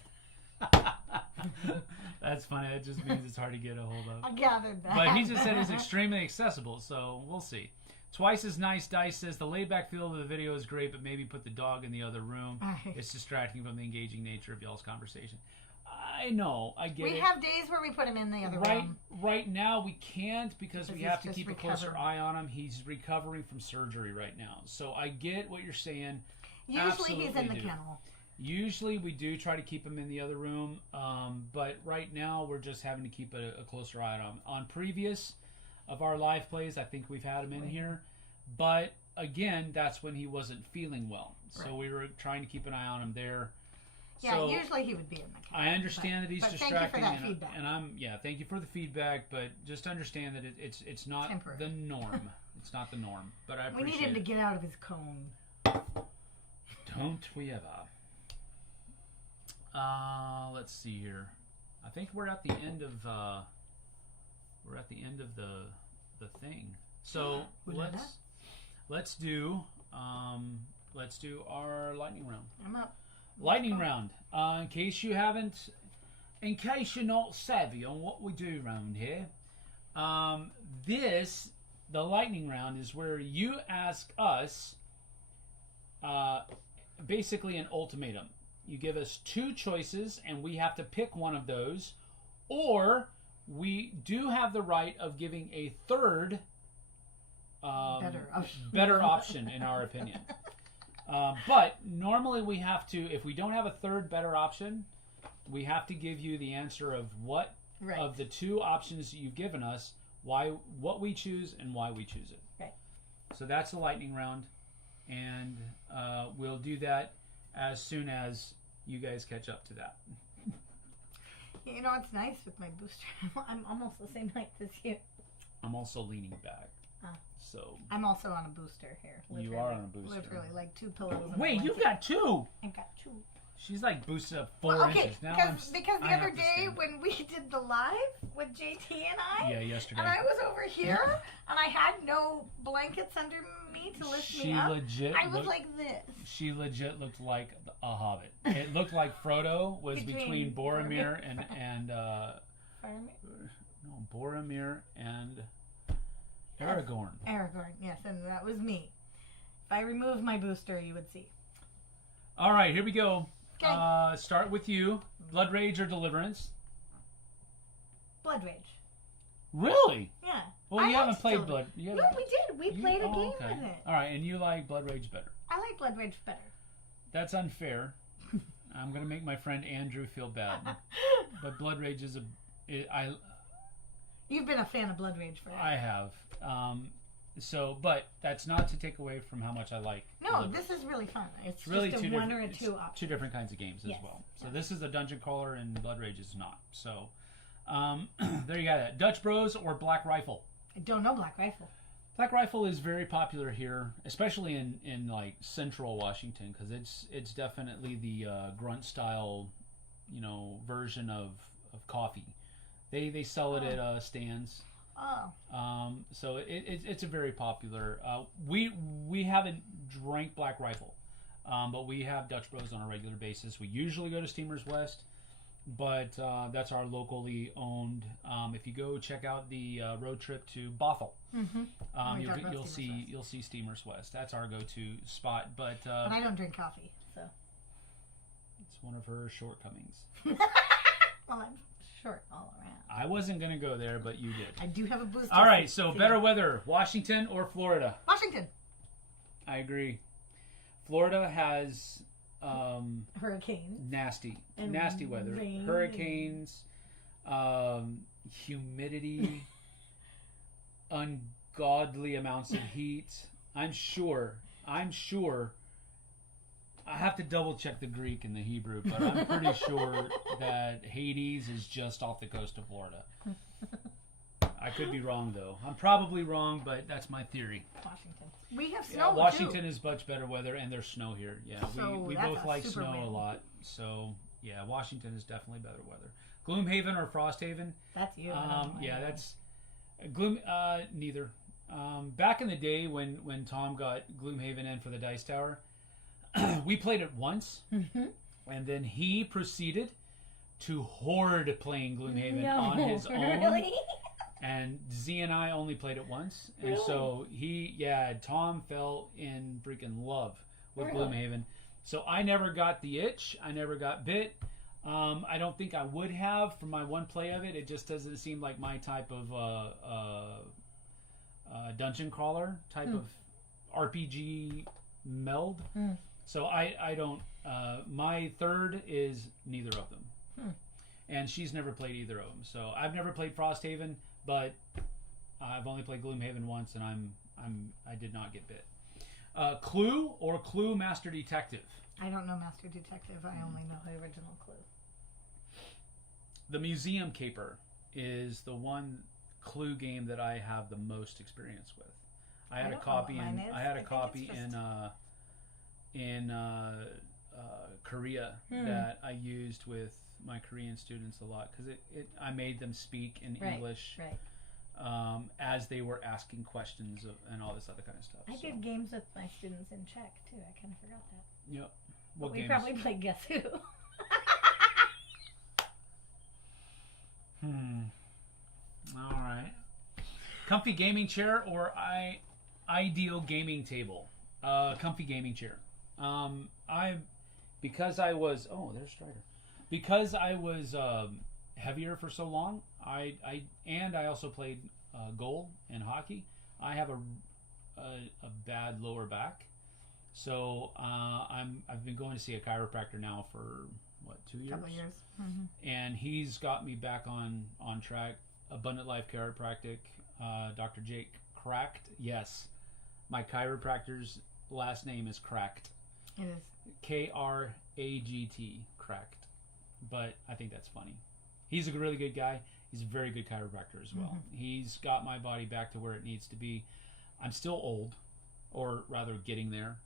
That's funny. It just means it's hard to get a hold of. I gathered that. But he just said it's extremely accessible, so we'll see. Twice as Nice Dice says the laid-back feel of the video is great, but maybe put the dog in the other room. It's distracting from the engaging nature of y'all's conversation. I know, I get it. We have days where we put him in the other room. Right now we can't because we Because have he's to keep just a closer recovering. eye on him. He's recovering from surgery right now, so I get what you're saying. Usually he's in Absolutely the do. kennel. Usually we do try to keep him in the other room, but right now we're just having to keep a closer eye on him. On previous of our live plays, I think we've had him in here, but again, that's when he wasn't feeling well, so we were trying to keep an eye on him there. Yeah, So, usually he would be in the kennel. I understand that he's but distracting, thank you for that feedback. and thank you for the feedback, but just understand that it's not Temporary. the norm. It's not the norm, but I We appreciate need him to it. get out of his cone. Don't we ever? Let's see here. I think we're at the end of the thing. So let's do our lightning round. I'm up. Lightning round. In case you're not savvy on what we do around here, the lightning round is where you ask us basically an ultimatum. You give us two choices, and we have to pick one of those, or we do have the right of giving a third better option in our opinion. But normally we have to, if we don't have a third better option, we have to give you the answer of what of the two options that you've given us, what we choose and why we choose it. Right. So that's the lightning round, and we'll do that as soon as you guys catch up to that. You know what's nice with my booster? I'm almost the same height as you. I'm also leaning back. So I'm also on a booster here. You are on a booster. Literally, like 2 pillows. And wait, you've got 2. I've got 2. She's like boosted up 4 inches. Now because the other day when we did the live with JT and I, yesterday, and I was over here and I had no blankets under me to lift me up. I was like this. She legit looked like a hobbit. It looked like Frodo was between Boromir and Boromir and Aragorn. Aragorn, yes, and that was me. If I removed my booster, you would see. All right, here we go. Okay. Start with you. Blood Rage or Deliverance? Blood Rage. Really? Yeah. Well, you haven't played Blood. No, we did. We played a game with it. All right, and you like Blood Rage better. I like Blood Rage better. That's unfair. I'm going to make my friend Andrew feel bad. But Blood Rage is You've been a fan of Blood Rage forever. I have. But that's not to take away from how much I like. No, this is really fun. It's really just a 1 or a 2 option. 2 different kinds of games as well. So this is the Dungeon Crawler and Blood Rage is not. So there you got it. Dutch Bros or Black Rifle? I don't know Black Rifle. Black Rifle is very popular here, especially in like central Washington, because it's definitely the grunt style, version of coffee. They sell it at stands. Oh. So it's a very popular. We haven't drank Black Rifle, but we have Dutch Bros on a regular basis. We usually go to Steamers West, but that's our locally owned. If you go check out the road trip to Bothell, you'll see Steamers West. That's our go-to spot. But I don't drink coffee, so it's one of her shortcomings. Well, I'm short all around. I wasn't going to go there, but you did. I do have a booster. All right, so better weather, Washington or Florida? Washington. I agree. Florida has hurricanes. Nasty weather. Rain. Hurricanes, humidity, ungodly amounts of heat. I'm sure. I have to double check the Greek and the Hebrew, but I'm pretty sure that Hades is just off the coast of Florida. I could be wrong, though. I'm probably wrong, but that's my theory. Washington. We have snow, Washington too. is much better weather, and there's snow here. Yeah, so we both like snow a lot. So, yeah, Washington is definitely better weather. Gloomhaven or Frosthaven? That's you. That's... neither. Back in the day when Tom got Gloomhaven in for the Dice Tower, we played it once, and then he proceeded to hoard playing Gloomhaven on his own. Really? And Z and I only played it once, and Really? so Tom fell in freaking love with Really? Gloomhaven. So I never got the itch. I never got bit. I don't think I would have for my one play of it. It just doesn't seem like my type of dungeon crawler type of RPG meld. So I don't. My third is neither of them, and she's never played either of them. So I've never played Frosthaven, but I've only played Gloomhaven once, and I did not get bit. Clue or Clue Master Detective? I don't know Master Detective. I only know the original Clue. The Museum Caper is the one Clue game that I have the most experience with. I had a copy in Korea that I used with my Korean students a lot because I made them speak in English as they were asking questions and all this other kind of stuff. I did games with my students in Czech too. I kind of forgot that. Yep. But we probably played Guess Who. All right. Comfy gaming chair or ideal gaming table? Comfy gaming chair. Because I was heavier for so long. I also played goal and hockey. I have a bad lower back, so I've been going to see a chiropractor now for 2 years? Couple years. And he's got me back on track. Abundant Life Chiropractic. Dr. Jake Cracked. Yes, my chiropractor's last name is Cracked. It is. Kragt, Cracked. But I think that's funny. He's a really good guy. He's a very good chiropractor as well. He's got my body back to where it needs to be. I'm still old, or rather getting there.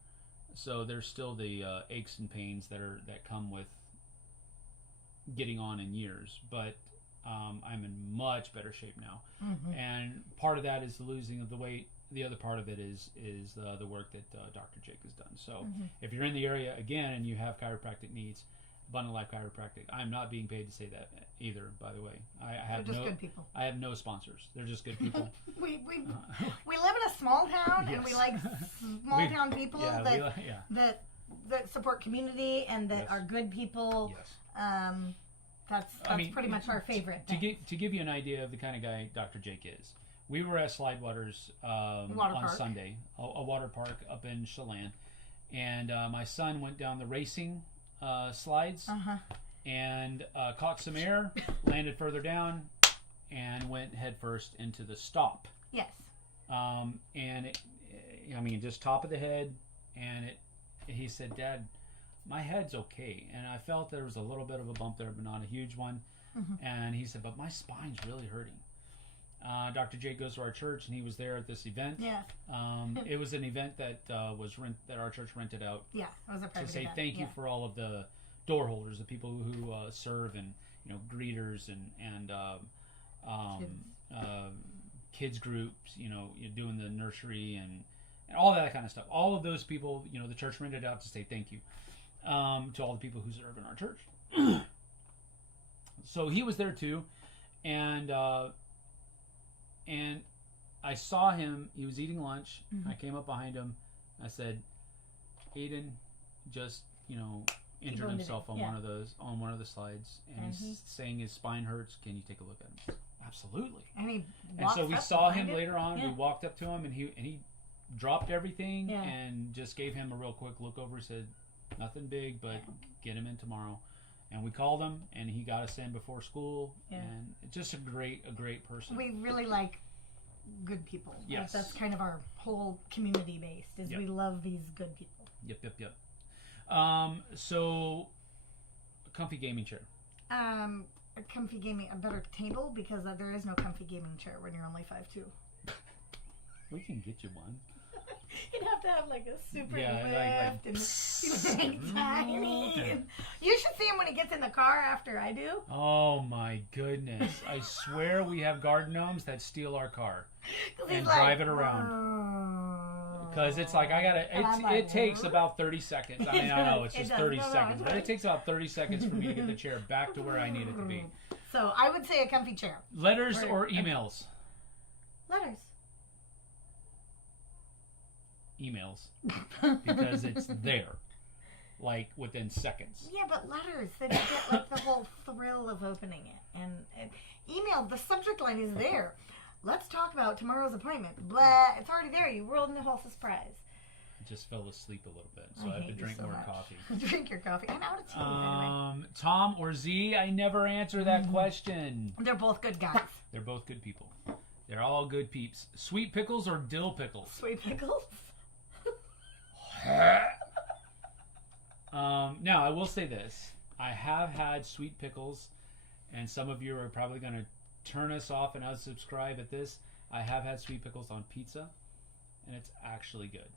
So there's still the aches and pains that come with getting on in years. But I'm in much better shape now. And part of that is the losing of the weight. The other part of it is the work that Dr. Jake has done. So if you're in the area again and you have chiropractic needs, Abundant Life Chiropractic. I'm not being paid to say that either, by the way. I have just good people. I have no sponsors. They're just good people. we live in a small town, and we like small town people that support community and that are good people. Yes. That's pretty much our favorite thing. To give you an idea of the kind of guy Dr. Jake is, we were at Slidewaters on Sunday, a water park up in Chelan, and my son went down the racing slides and caught some air, landed further down, and went headfirst into the stop. Yes. And just top of the head, and he said, "Dad, my head's okay." And I felt there was a little bit of a bump there, but not a huge one. And he said, "But my spine's really hurting." Dr. Jake goes to our church, and he was there at this event. Yeah. It was an event that that our church rented out. Yeah, it was a private to say event. thank you for all of the door holders, the people who serve, and greeters and kids groups. You're doing the nursery and all that kind of stuff. All of those people, the church rented out to say thank you to all the people who serve in our church. So he was there too, and I saw him. He was eating lunch. I came up behind him. I said, "Aiden just injured himself on one of the slides, and he's saying his spine hurts. Can you take a look at him?" I said, "Absolutely." And so we saw him later on. We walked up to him, and he dropped everything and just gave him a real quick look over. Said, "Nothing big, but get him in tomorrow." And we called him, and he got us in before school. And just a great person. We really like good people. Yes. That's kind of our whole community based, is we love these good people. Yep. So, a comfy gaming chair. A comfy gaming, a better table, because there is no comfy gaming chair when you're only 5'2". We can get you one. You'd have to have like a super like lift and tiny. You should see him when he gets in the car after I do. Oh my goodness! I swear we have garden gnomes that steal our car and drive it around. Because it's like it takes about 30 seconds. I mean, I know it's just 30 seconds, but it takes about 30 seconds for me to get the chair back to where I need it to be. So I would say a comfy chair. Letters or emails? Letters. Emails, because it's there, like within seconds. Yeah, but letters, then you get like the whole thrill of opening it. And email, the subject line is there. Let's talk about tomorrow's appointment. Blah, it's already there. You rolled in the whole surprise. I just fell asleep a little bit, so I have to drink more coffee. Drink your coffee. I'm out of tea. Anyway. Tom or Z? I never answer that question. They're both good guys. They're both good people. They're all good peeps. Sweet pickles or dill pickles? Sweet pickles? Now, I will say this. I have had sweet pickles, and some of you are probably going to turn us off and unsubscribe at this. I have had sweet pickles on pizza, and it's actually good.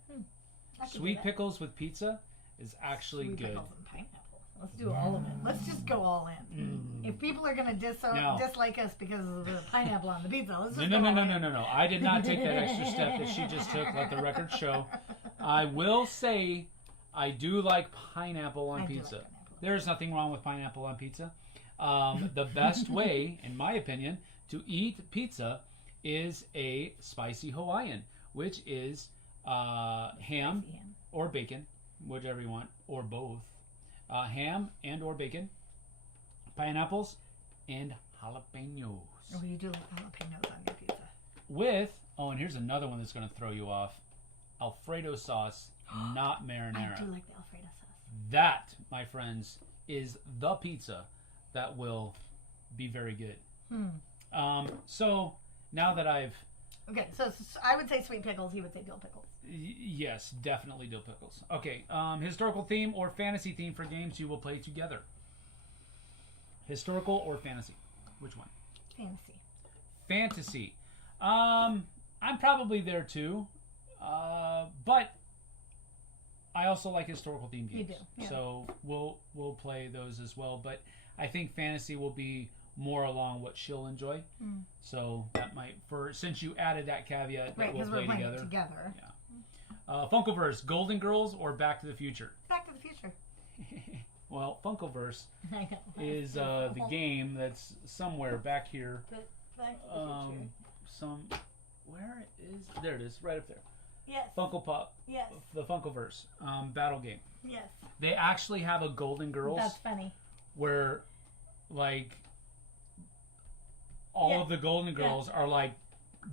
Sweet pickles with pizza is actually sweet good. Pickles and pineapple. Let's do all of it. Let's just go all in. If people are going to dislike us because of the pineapple on the pizza, let's just No. I did not take that extra step that she just took. Let the record show. I will say I do like pineapple on pizza. Like pineapple. There's nothing wrong with pineapple on pizza. The best way, in my opinion, to eat pizza is a spicy Hawaiian, which is ham or bacon, whichever you want, or both. Ham and or bacon, pineapples, and jalapenos. Oh, you do like jalapenos on your pizza. With, and here's another one that's going to throw you off, Alfredo sauce, not marinara. I do like the Alfredo sauce. That, my friends, is the pizza that will be very good. So, now that I've Okay, so I would say sweet pickles. He would say dill pickles. Yes, definitely dill pickles. Okay, historical theme or fantasy theme for games you will play together. Historical or fantasy? Which one? Fantasy. Fantasy. I'm probably there too, but I also like historical theme games. You do, yeah. So we'll play those as well. But I think fantasy will be more along what she'll enjoy. Mm. So that might, since you added that caveat, that Right, we'll because play we're playing together. it together. Yeah. Funkoverse, Golden Girls or Back to the Future? Back to the Future. Well, Funkoverse I know. is the game that's somewhere back here. Back to the Future. Where is there? It is right up there. Yes. Funko Pop. Yes. The Funkoverse battle game. Yes. They actually have a Golden Girls. That's funny. Where, like, all of the Golden Girls are like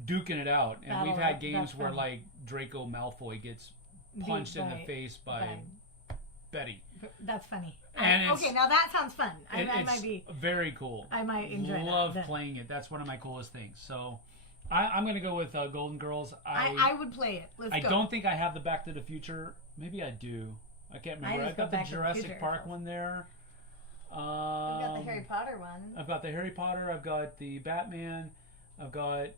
duking it out, and we've had games where like Draco Malfoy gets punched in the face by Betty. That's funny. And okay, now that sounds fun. I it's might be very cool. I might enjoy Love that. playing it. That's one of my coolest things. So I'm going to go with Golden Girls. I would play it. Let's I go. don't think I have the Back to the Future. Maybe I do. I can't remember. I've got the Jurassic Park one there. I've got the Harry Potter one. I've got the Harry Potter. I've got the Batman. I've got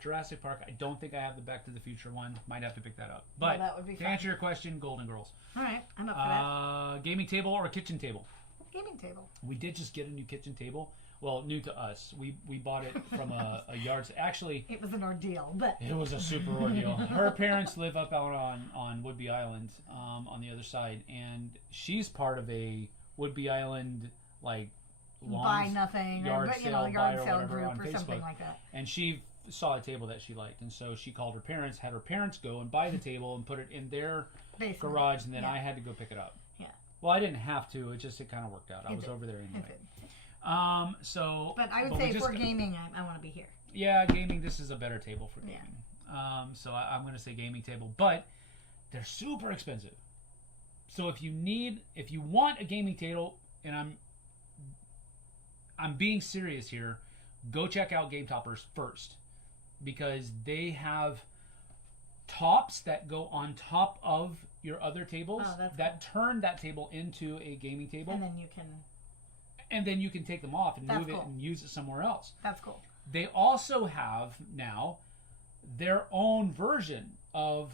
Jurassic Park. I don't think I have the Back to the Future one. Might have to pick that up. But that would be to fun. answer your question, Golden Girls. All right, I'm up for that. Gaming table or kitchen table? Gaming table. We did just get a new kitchen table. Well, new to us. We bought it from a yard. Actually, it was an ordeal, but it was a super ordeal. Her parents live up out on Woodby Island, on the other side, and she's part of a Woodby Island like buy nothing yard or sale, yard sale whatever group on or Facebook. something like that. And she saw a table that she liked, and so she called her parents, had her parents go and buy the table and put it in their Basement. garage, and then I had to go pick it up. Yeah. Well, I didn't have to. It kind of worked out. I was over there anyway. But I would say for gaming, I want to be here. Yeah, gaming. This is a better table for gaming. Yeah. So I'm going to say gaming table, but they're super expensive. So if you want a gaming table, and I'm being serious here, go check out Game Toppers first, because they have tops that go on top of your other tables that turn that table into a gaming table, and then you can take them off and move it and use it somewhere else. That's cool. They also have now their own version of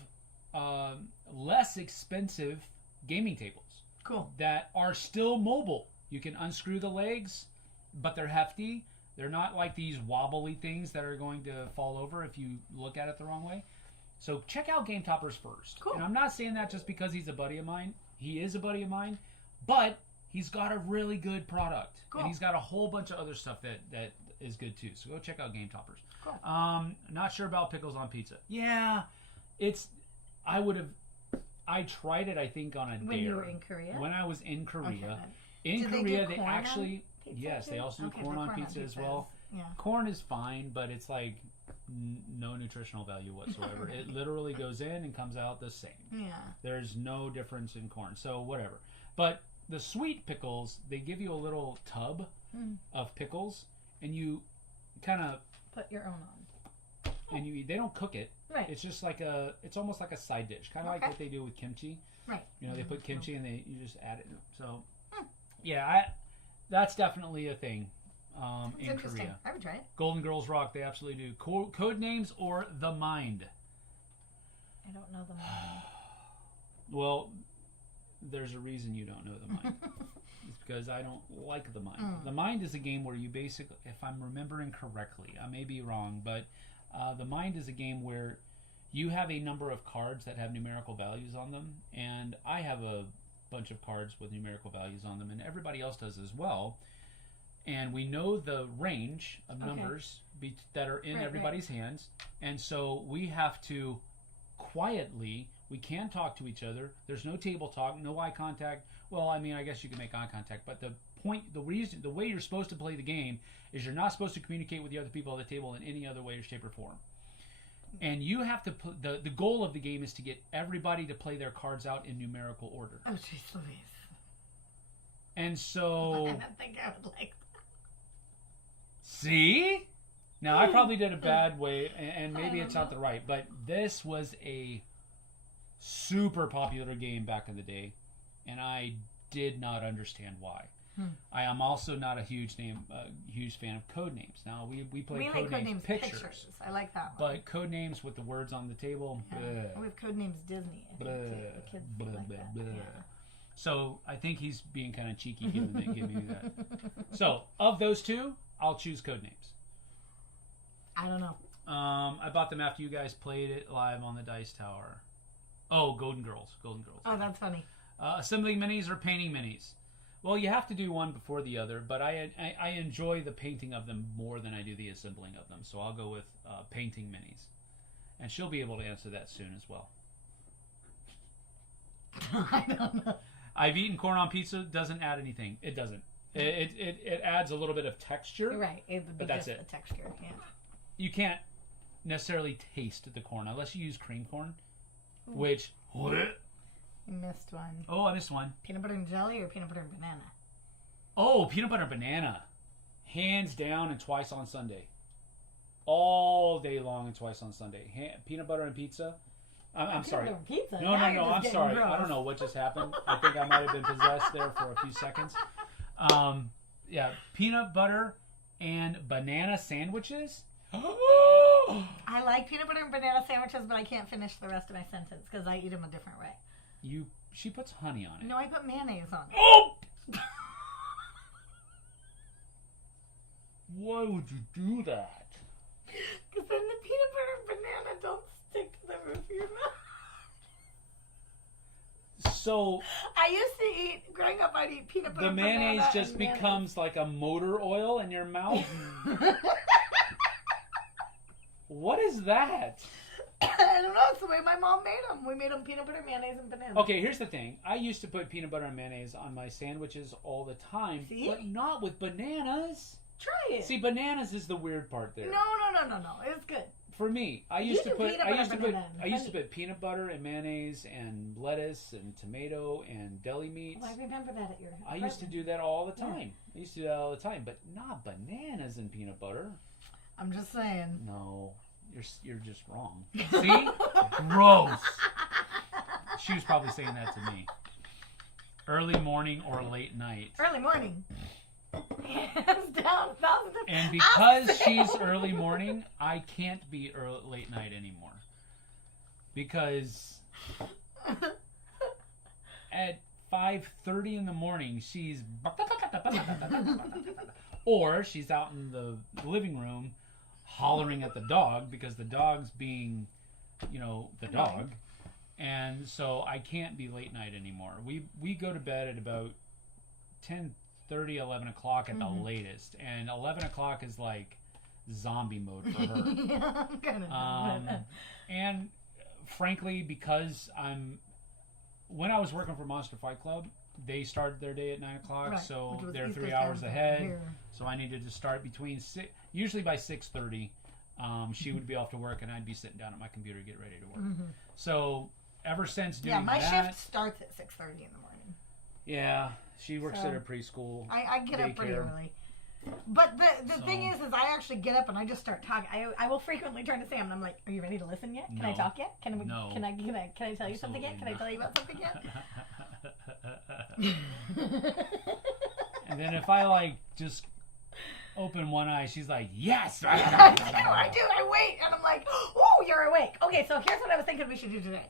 less expensive gaming tables. Cool. That are still mobile. You can unscrew the legs, but they're hefty. They're not like these wobbly things that are going to fall over if you look at it the wrong way. So check out Game Toppers first. Cool. And I'm not saying that just because he's a buddy of mine. He is a buddy of mine, but he's got a really good product. Cool. And he's got a whole bunch of other stuff that is good too. So go check out Game Toppers. Cool. Not sure about pickles on pizza. Yeah, I tried it, I think, on a dare. When you were in Korea? When I was in Korea. Okay. In Korea, they corn actually... on pizza Yes, too? they also do corn on pizza as well. Yeah. Corn is fine, but it's like no nutritional value whatsoever. It literally goes in and comes out the same. Yeah. There's no difference in corn. So whatever. But the sweet pickles, they give you a little tub of pickles, and you kind of... Put your own on. And they don't cook it. Right. It's just like it's almost like a side dish, kind of like what they do with kimchi. Right. You know, they put kimchi and you just add it. So, yeah, that's definitely a thing in Korea. I would try it. Golden Girls rock. They absolutely do. Code names or The Mind? I don't know The Mind. Well, there's a reason you don't know The Mind. It's because I don't like The Mind. The Mind is a game where you basically, if I'm remembering correctly, I may be wrong, but The Mind is a game where you have a number of cards that have numerical values on them, and I have a bunch of cards with numerical values on them, and everybody else does as well. And we know the range of numbers that are in everybody's hands, and so we have to quietly, we can talk to each other. There's no table talk, no eye contact. Well, I mean, I guess you can make eye contact, but the way you're supposed to play the game is you're not supposed to communicate with the other people at the table in any other way or shape or form. And you have to the goal of the game is to get everybody to play their cards out in numerical order. Oh, jeez Louise. And so... I don't think I would like that. See? Now, I probably did a bad way, and maybe it's not the right, but this was a super popular game back in the day, and I did not understand why. I am also not a huge fan of code names. Now, we play code names pictures. I like that one. But code names with the words on the table, We have code names Disney. I think, too. The kids like that. Yeah. So I think he's being kind of cheeky giving me that. So of those two, I'll choose code names. I don't know. I bought them after you guys played it live on the Dice Tower. Oh, Golden Girls. Oh, that's funny. Assembling minis or painting minis? Well, you have to do one before the other, but I enjoy the painting of them more than I do the assembling of them. So I'll go with painting minis. And she'll be able to answer that soon as well. I don't know. I've eaten corn on pizza. Doesn't add anything. It doesn't. It adds a little bit of texture. Right. It would be but that's just it. the texture. Yeah. You can't necessarily taste the corn unless you use cream corn, which... You missed one. Oh, I missed one. Peanut butter and jelly or peanut butter and banana? Oh, peanut butter and banana. Hands down and twice on Sunday. All day long and twice on Sunday. Peanut butter and pizza. I'm sorry. Peanut butter and pizza? No, I'm sorry. Gross. I don't know what just happened. I think I might have been possessed there for a few seconds. Yeah, peanut butter and banana sandwiches. I like peanut butter and banana sandwiches, but I can't finish the rest of my sentence because I eat them a different way. She puts honey on it. No, I put mayonnaise on it. Oh! Why would you do that? Because then the peanut butter and banana don't stick to the roof of your mouth. So I used to eat, growing up, I'd eat peanut butter the and mayonnaise banana just and becomes like a motor oil in your mouth? What is that? I don't know. It's the way my mom made them. We made them peanut butter, mayonnaise, and banana. Okay, here's the thing. I used to put peanut butter and mayonnaise on my sandwiches all the time, See? but not with bananas. Try it. See, bananas is the weird part there. No. It's good. For me, I You used to do put peanut butter, banana, peanut butter and mayonnaise and lettuce and tomato and deli meats. Well, I remember that at your I used to do that all the time. But not bananas and peanut butter. I'm just saying. No, you're just wrong. See? Gross. She was probably saying that to me. Early morning or late night. Early morning. Hands down, And because she's early morning, I can't be late night anymore. Because at 5:30 in the morning, she's... Or she's out in the living room hollering at the dog because the dog's being, the dog. And so I can't be late night anymore. We go to bed at about 10:30, 11 o'clock at the latest. And 11 o'clock is like zombie mode for her. Yeah, I'm gonna and frankly, because when I was working for Monster Fight Club, they started their day at 9 o'clock, right, so they're East 3 Coast hours time ahead. here. So I needed to start between usually by 6:30. She would be off to work, and I'd be sitting down at my computer to get ready to work. So ever since doing my that, shift starts at 6:30 in the morning. Yeah, she works at a preschool. I get up pretty daycare. early. But the thing is I actually get up and I just start talking. I will frequently turn to Sam and I'm like, "Are you ready to listen yet? Can I talk yet? Can I tell you something yet? Can I tell you about something yet?" And then if I just open one eye, she's like, "Yes!" I do. I wait and I'm like, "Oh, you're awake." Okay, so here's what I was thinking we should do today.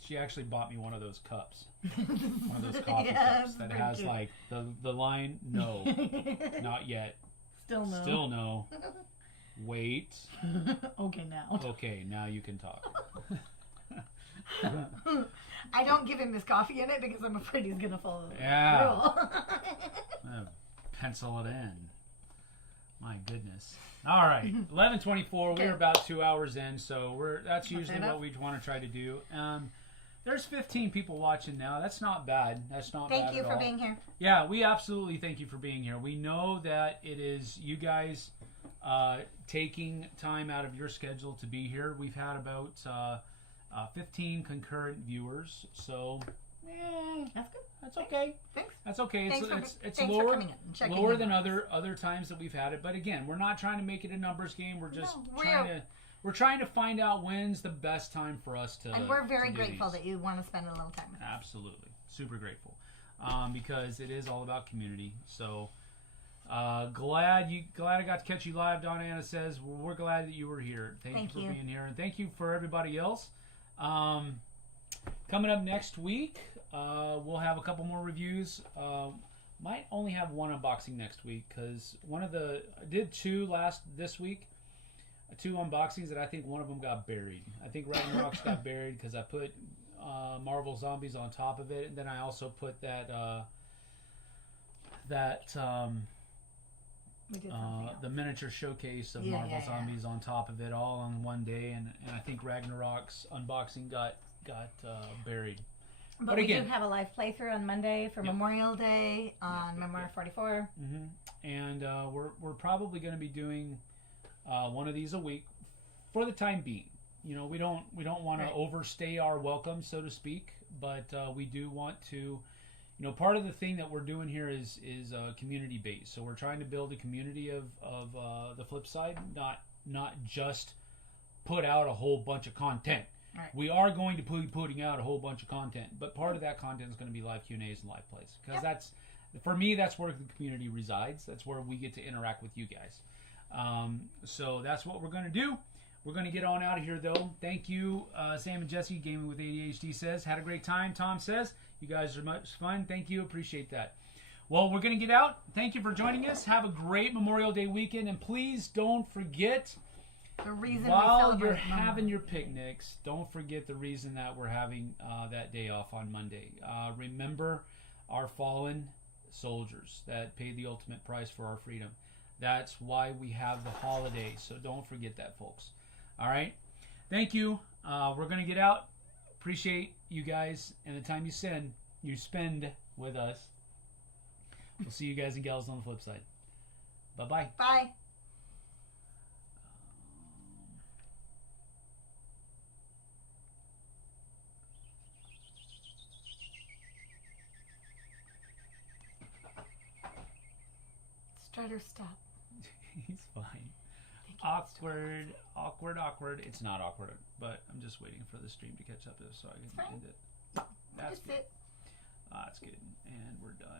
She actually bought me one of those cups. One of those coffee cups that has cute. like the line, "No, not yet. Still no. Still no. Wait. Okay, now. Okay, now you can talk." I don't give him his coffee in it because I'm afraid he's going to follow the rule. Pencil it in. My goodness. All right, 11:24. We're about 2 hours in, so that's usually what we want to try to do. There's 15 people watching now. That's not bad. Thank you for being here. Yeah, we absolutely thank you for being here. We know that it is you guys taking time out of your schedule to be here. We've had about 15 concurrent viewers, so That's good. That's okay. Thanks. That's okay. Thanks It's for lower coming in and checking lower in than on us. other times that we've had it. But again, we're not trying to make it a numbers game. We're just No, we're trying to find out when's the best time for us to. And we're very to do grateful these. that you want to spend a little time with us. Absolutely, super grateful, because it is all about community. So glad I got to catch you live. Donna Anna says we're glad that you were here. Thank you for being here, and thank you for everybody else. Coming up next week, we'll have a couple more reviews. Might only have one unboxing next week because I did two this week. Two unboxings that I think one of them got buried. I think Ragnarok's got buried because I put Marvel Zombies on top of it, and then I also put the miniature showcase of Marvel Zombies on top of it, all on one day, and I think Ragnarok's unboxing got buried. But we do have a live playthrough on Monday for Memorial Day on Memorial 44. Mm-hmm. And we're probably going to be doing one of these a week for the time being. You know, we don't want to overstay our welcome, so to speak, but we do want to. You know, part of the thing that we're doing here is community based. So we're trying to build a community of the Flipside, not just put out a whole bunch of content. Right. We are going to be putting out a whole bunch of content, but part of that content is going to be live Q&As and live plays because that's, for me, that's where the community resides. That's where we get to interact with you guys. So that's what we're going to do. We're going to get on out of here, though. Thank you, Sam and Jessie. Gaming with ADHD says, had a great time. Tom says, you guys are much fun. Thank you. Appreciate that. Well, we're going to get out. Thank you for joining us. Have a great Memorial Day weekend. And please don't forget, the reason while you're having your picnics, don't forget the reason that we're having that day off on Monday. Remember our fallen soldiers that paid the ultimate price for our freedom. That's why we have the holiday. So don't forget that, folks. All right. Thank you. We're going to get out. Appreciate you guys and the time you spend with us. We'll see you guys and gals on the flip side. Bye-bye. Bye. Strider, stop. He's fine. Awkward. It's not awkward, but I'm just waiting for the stream to catch up so I can end it. That's good. That's good. And we're done.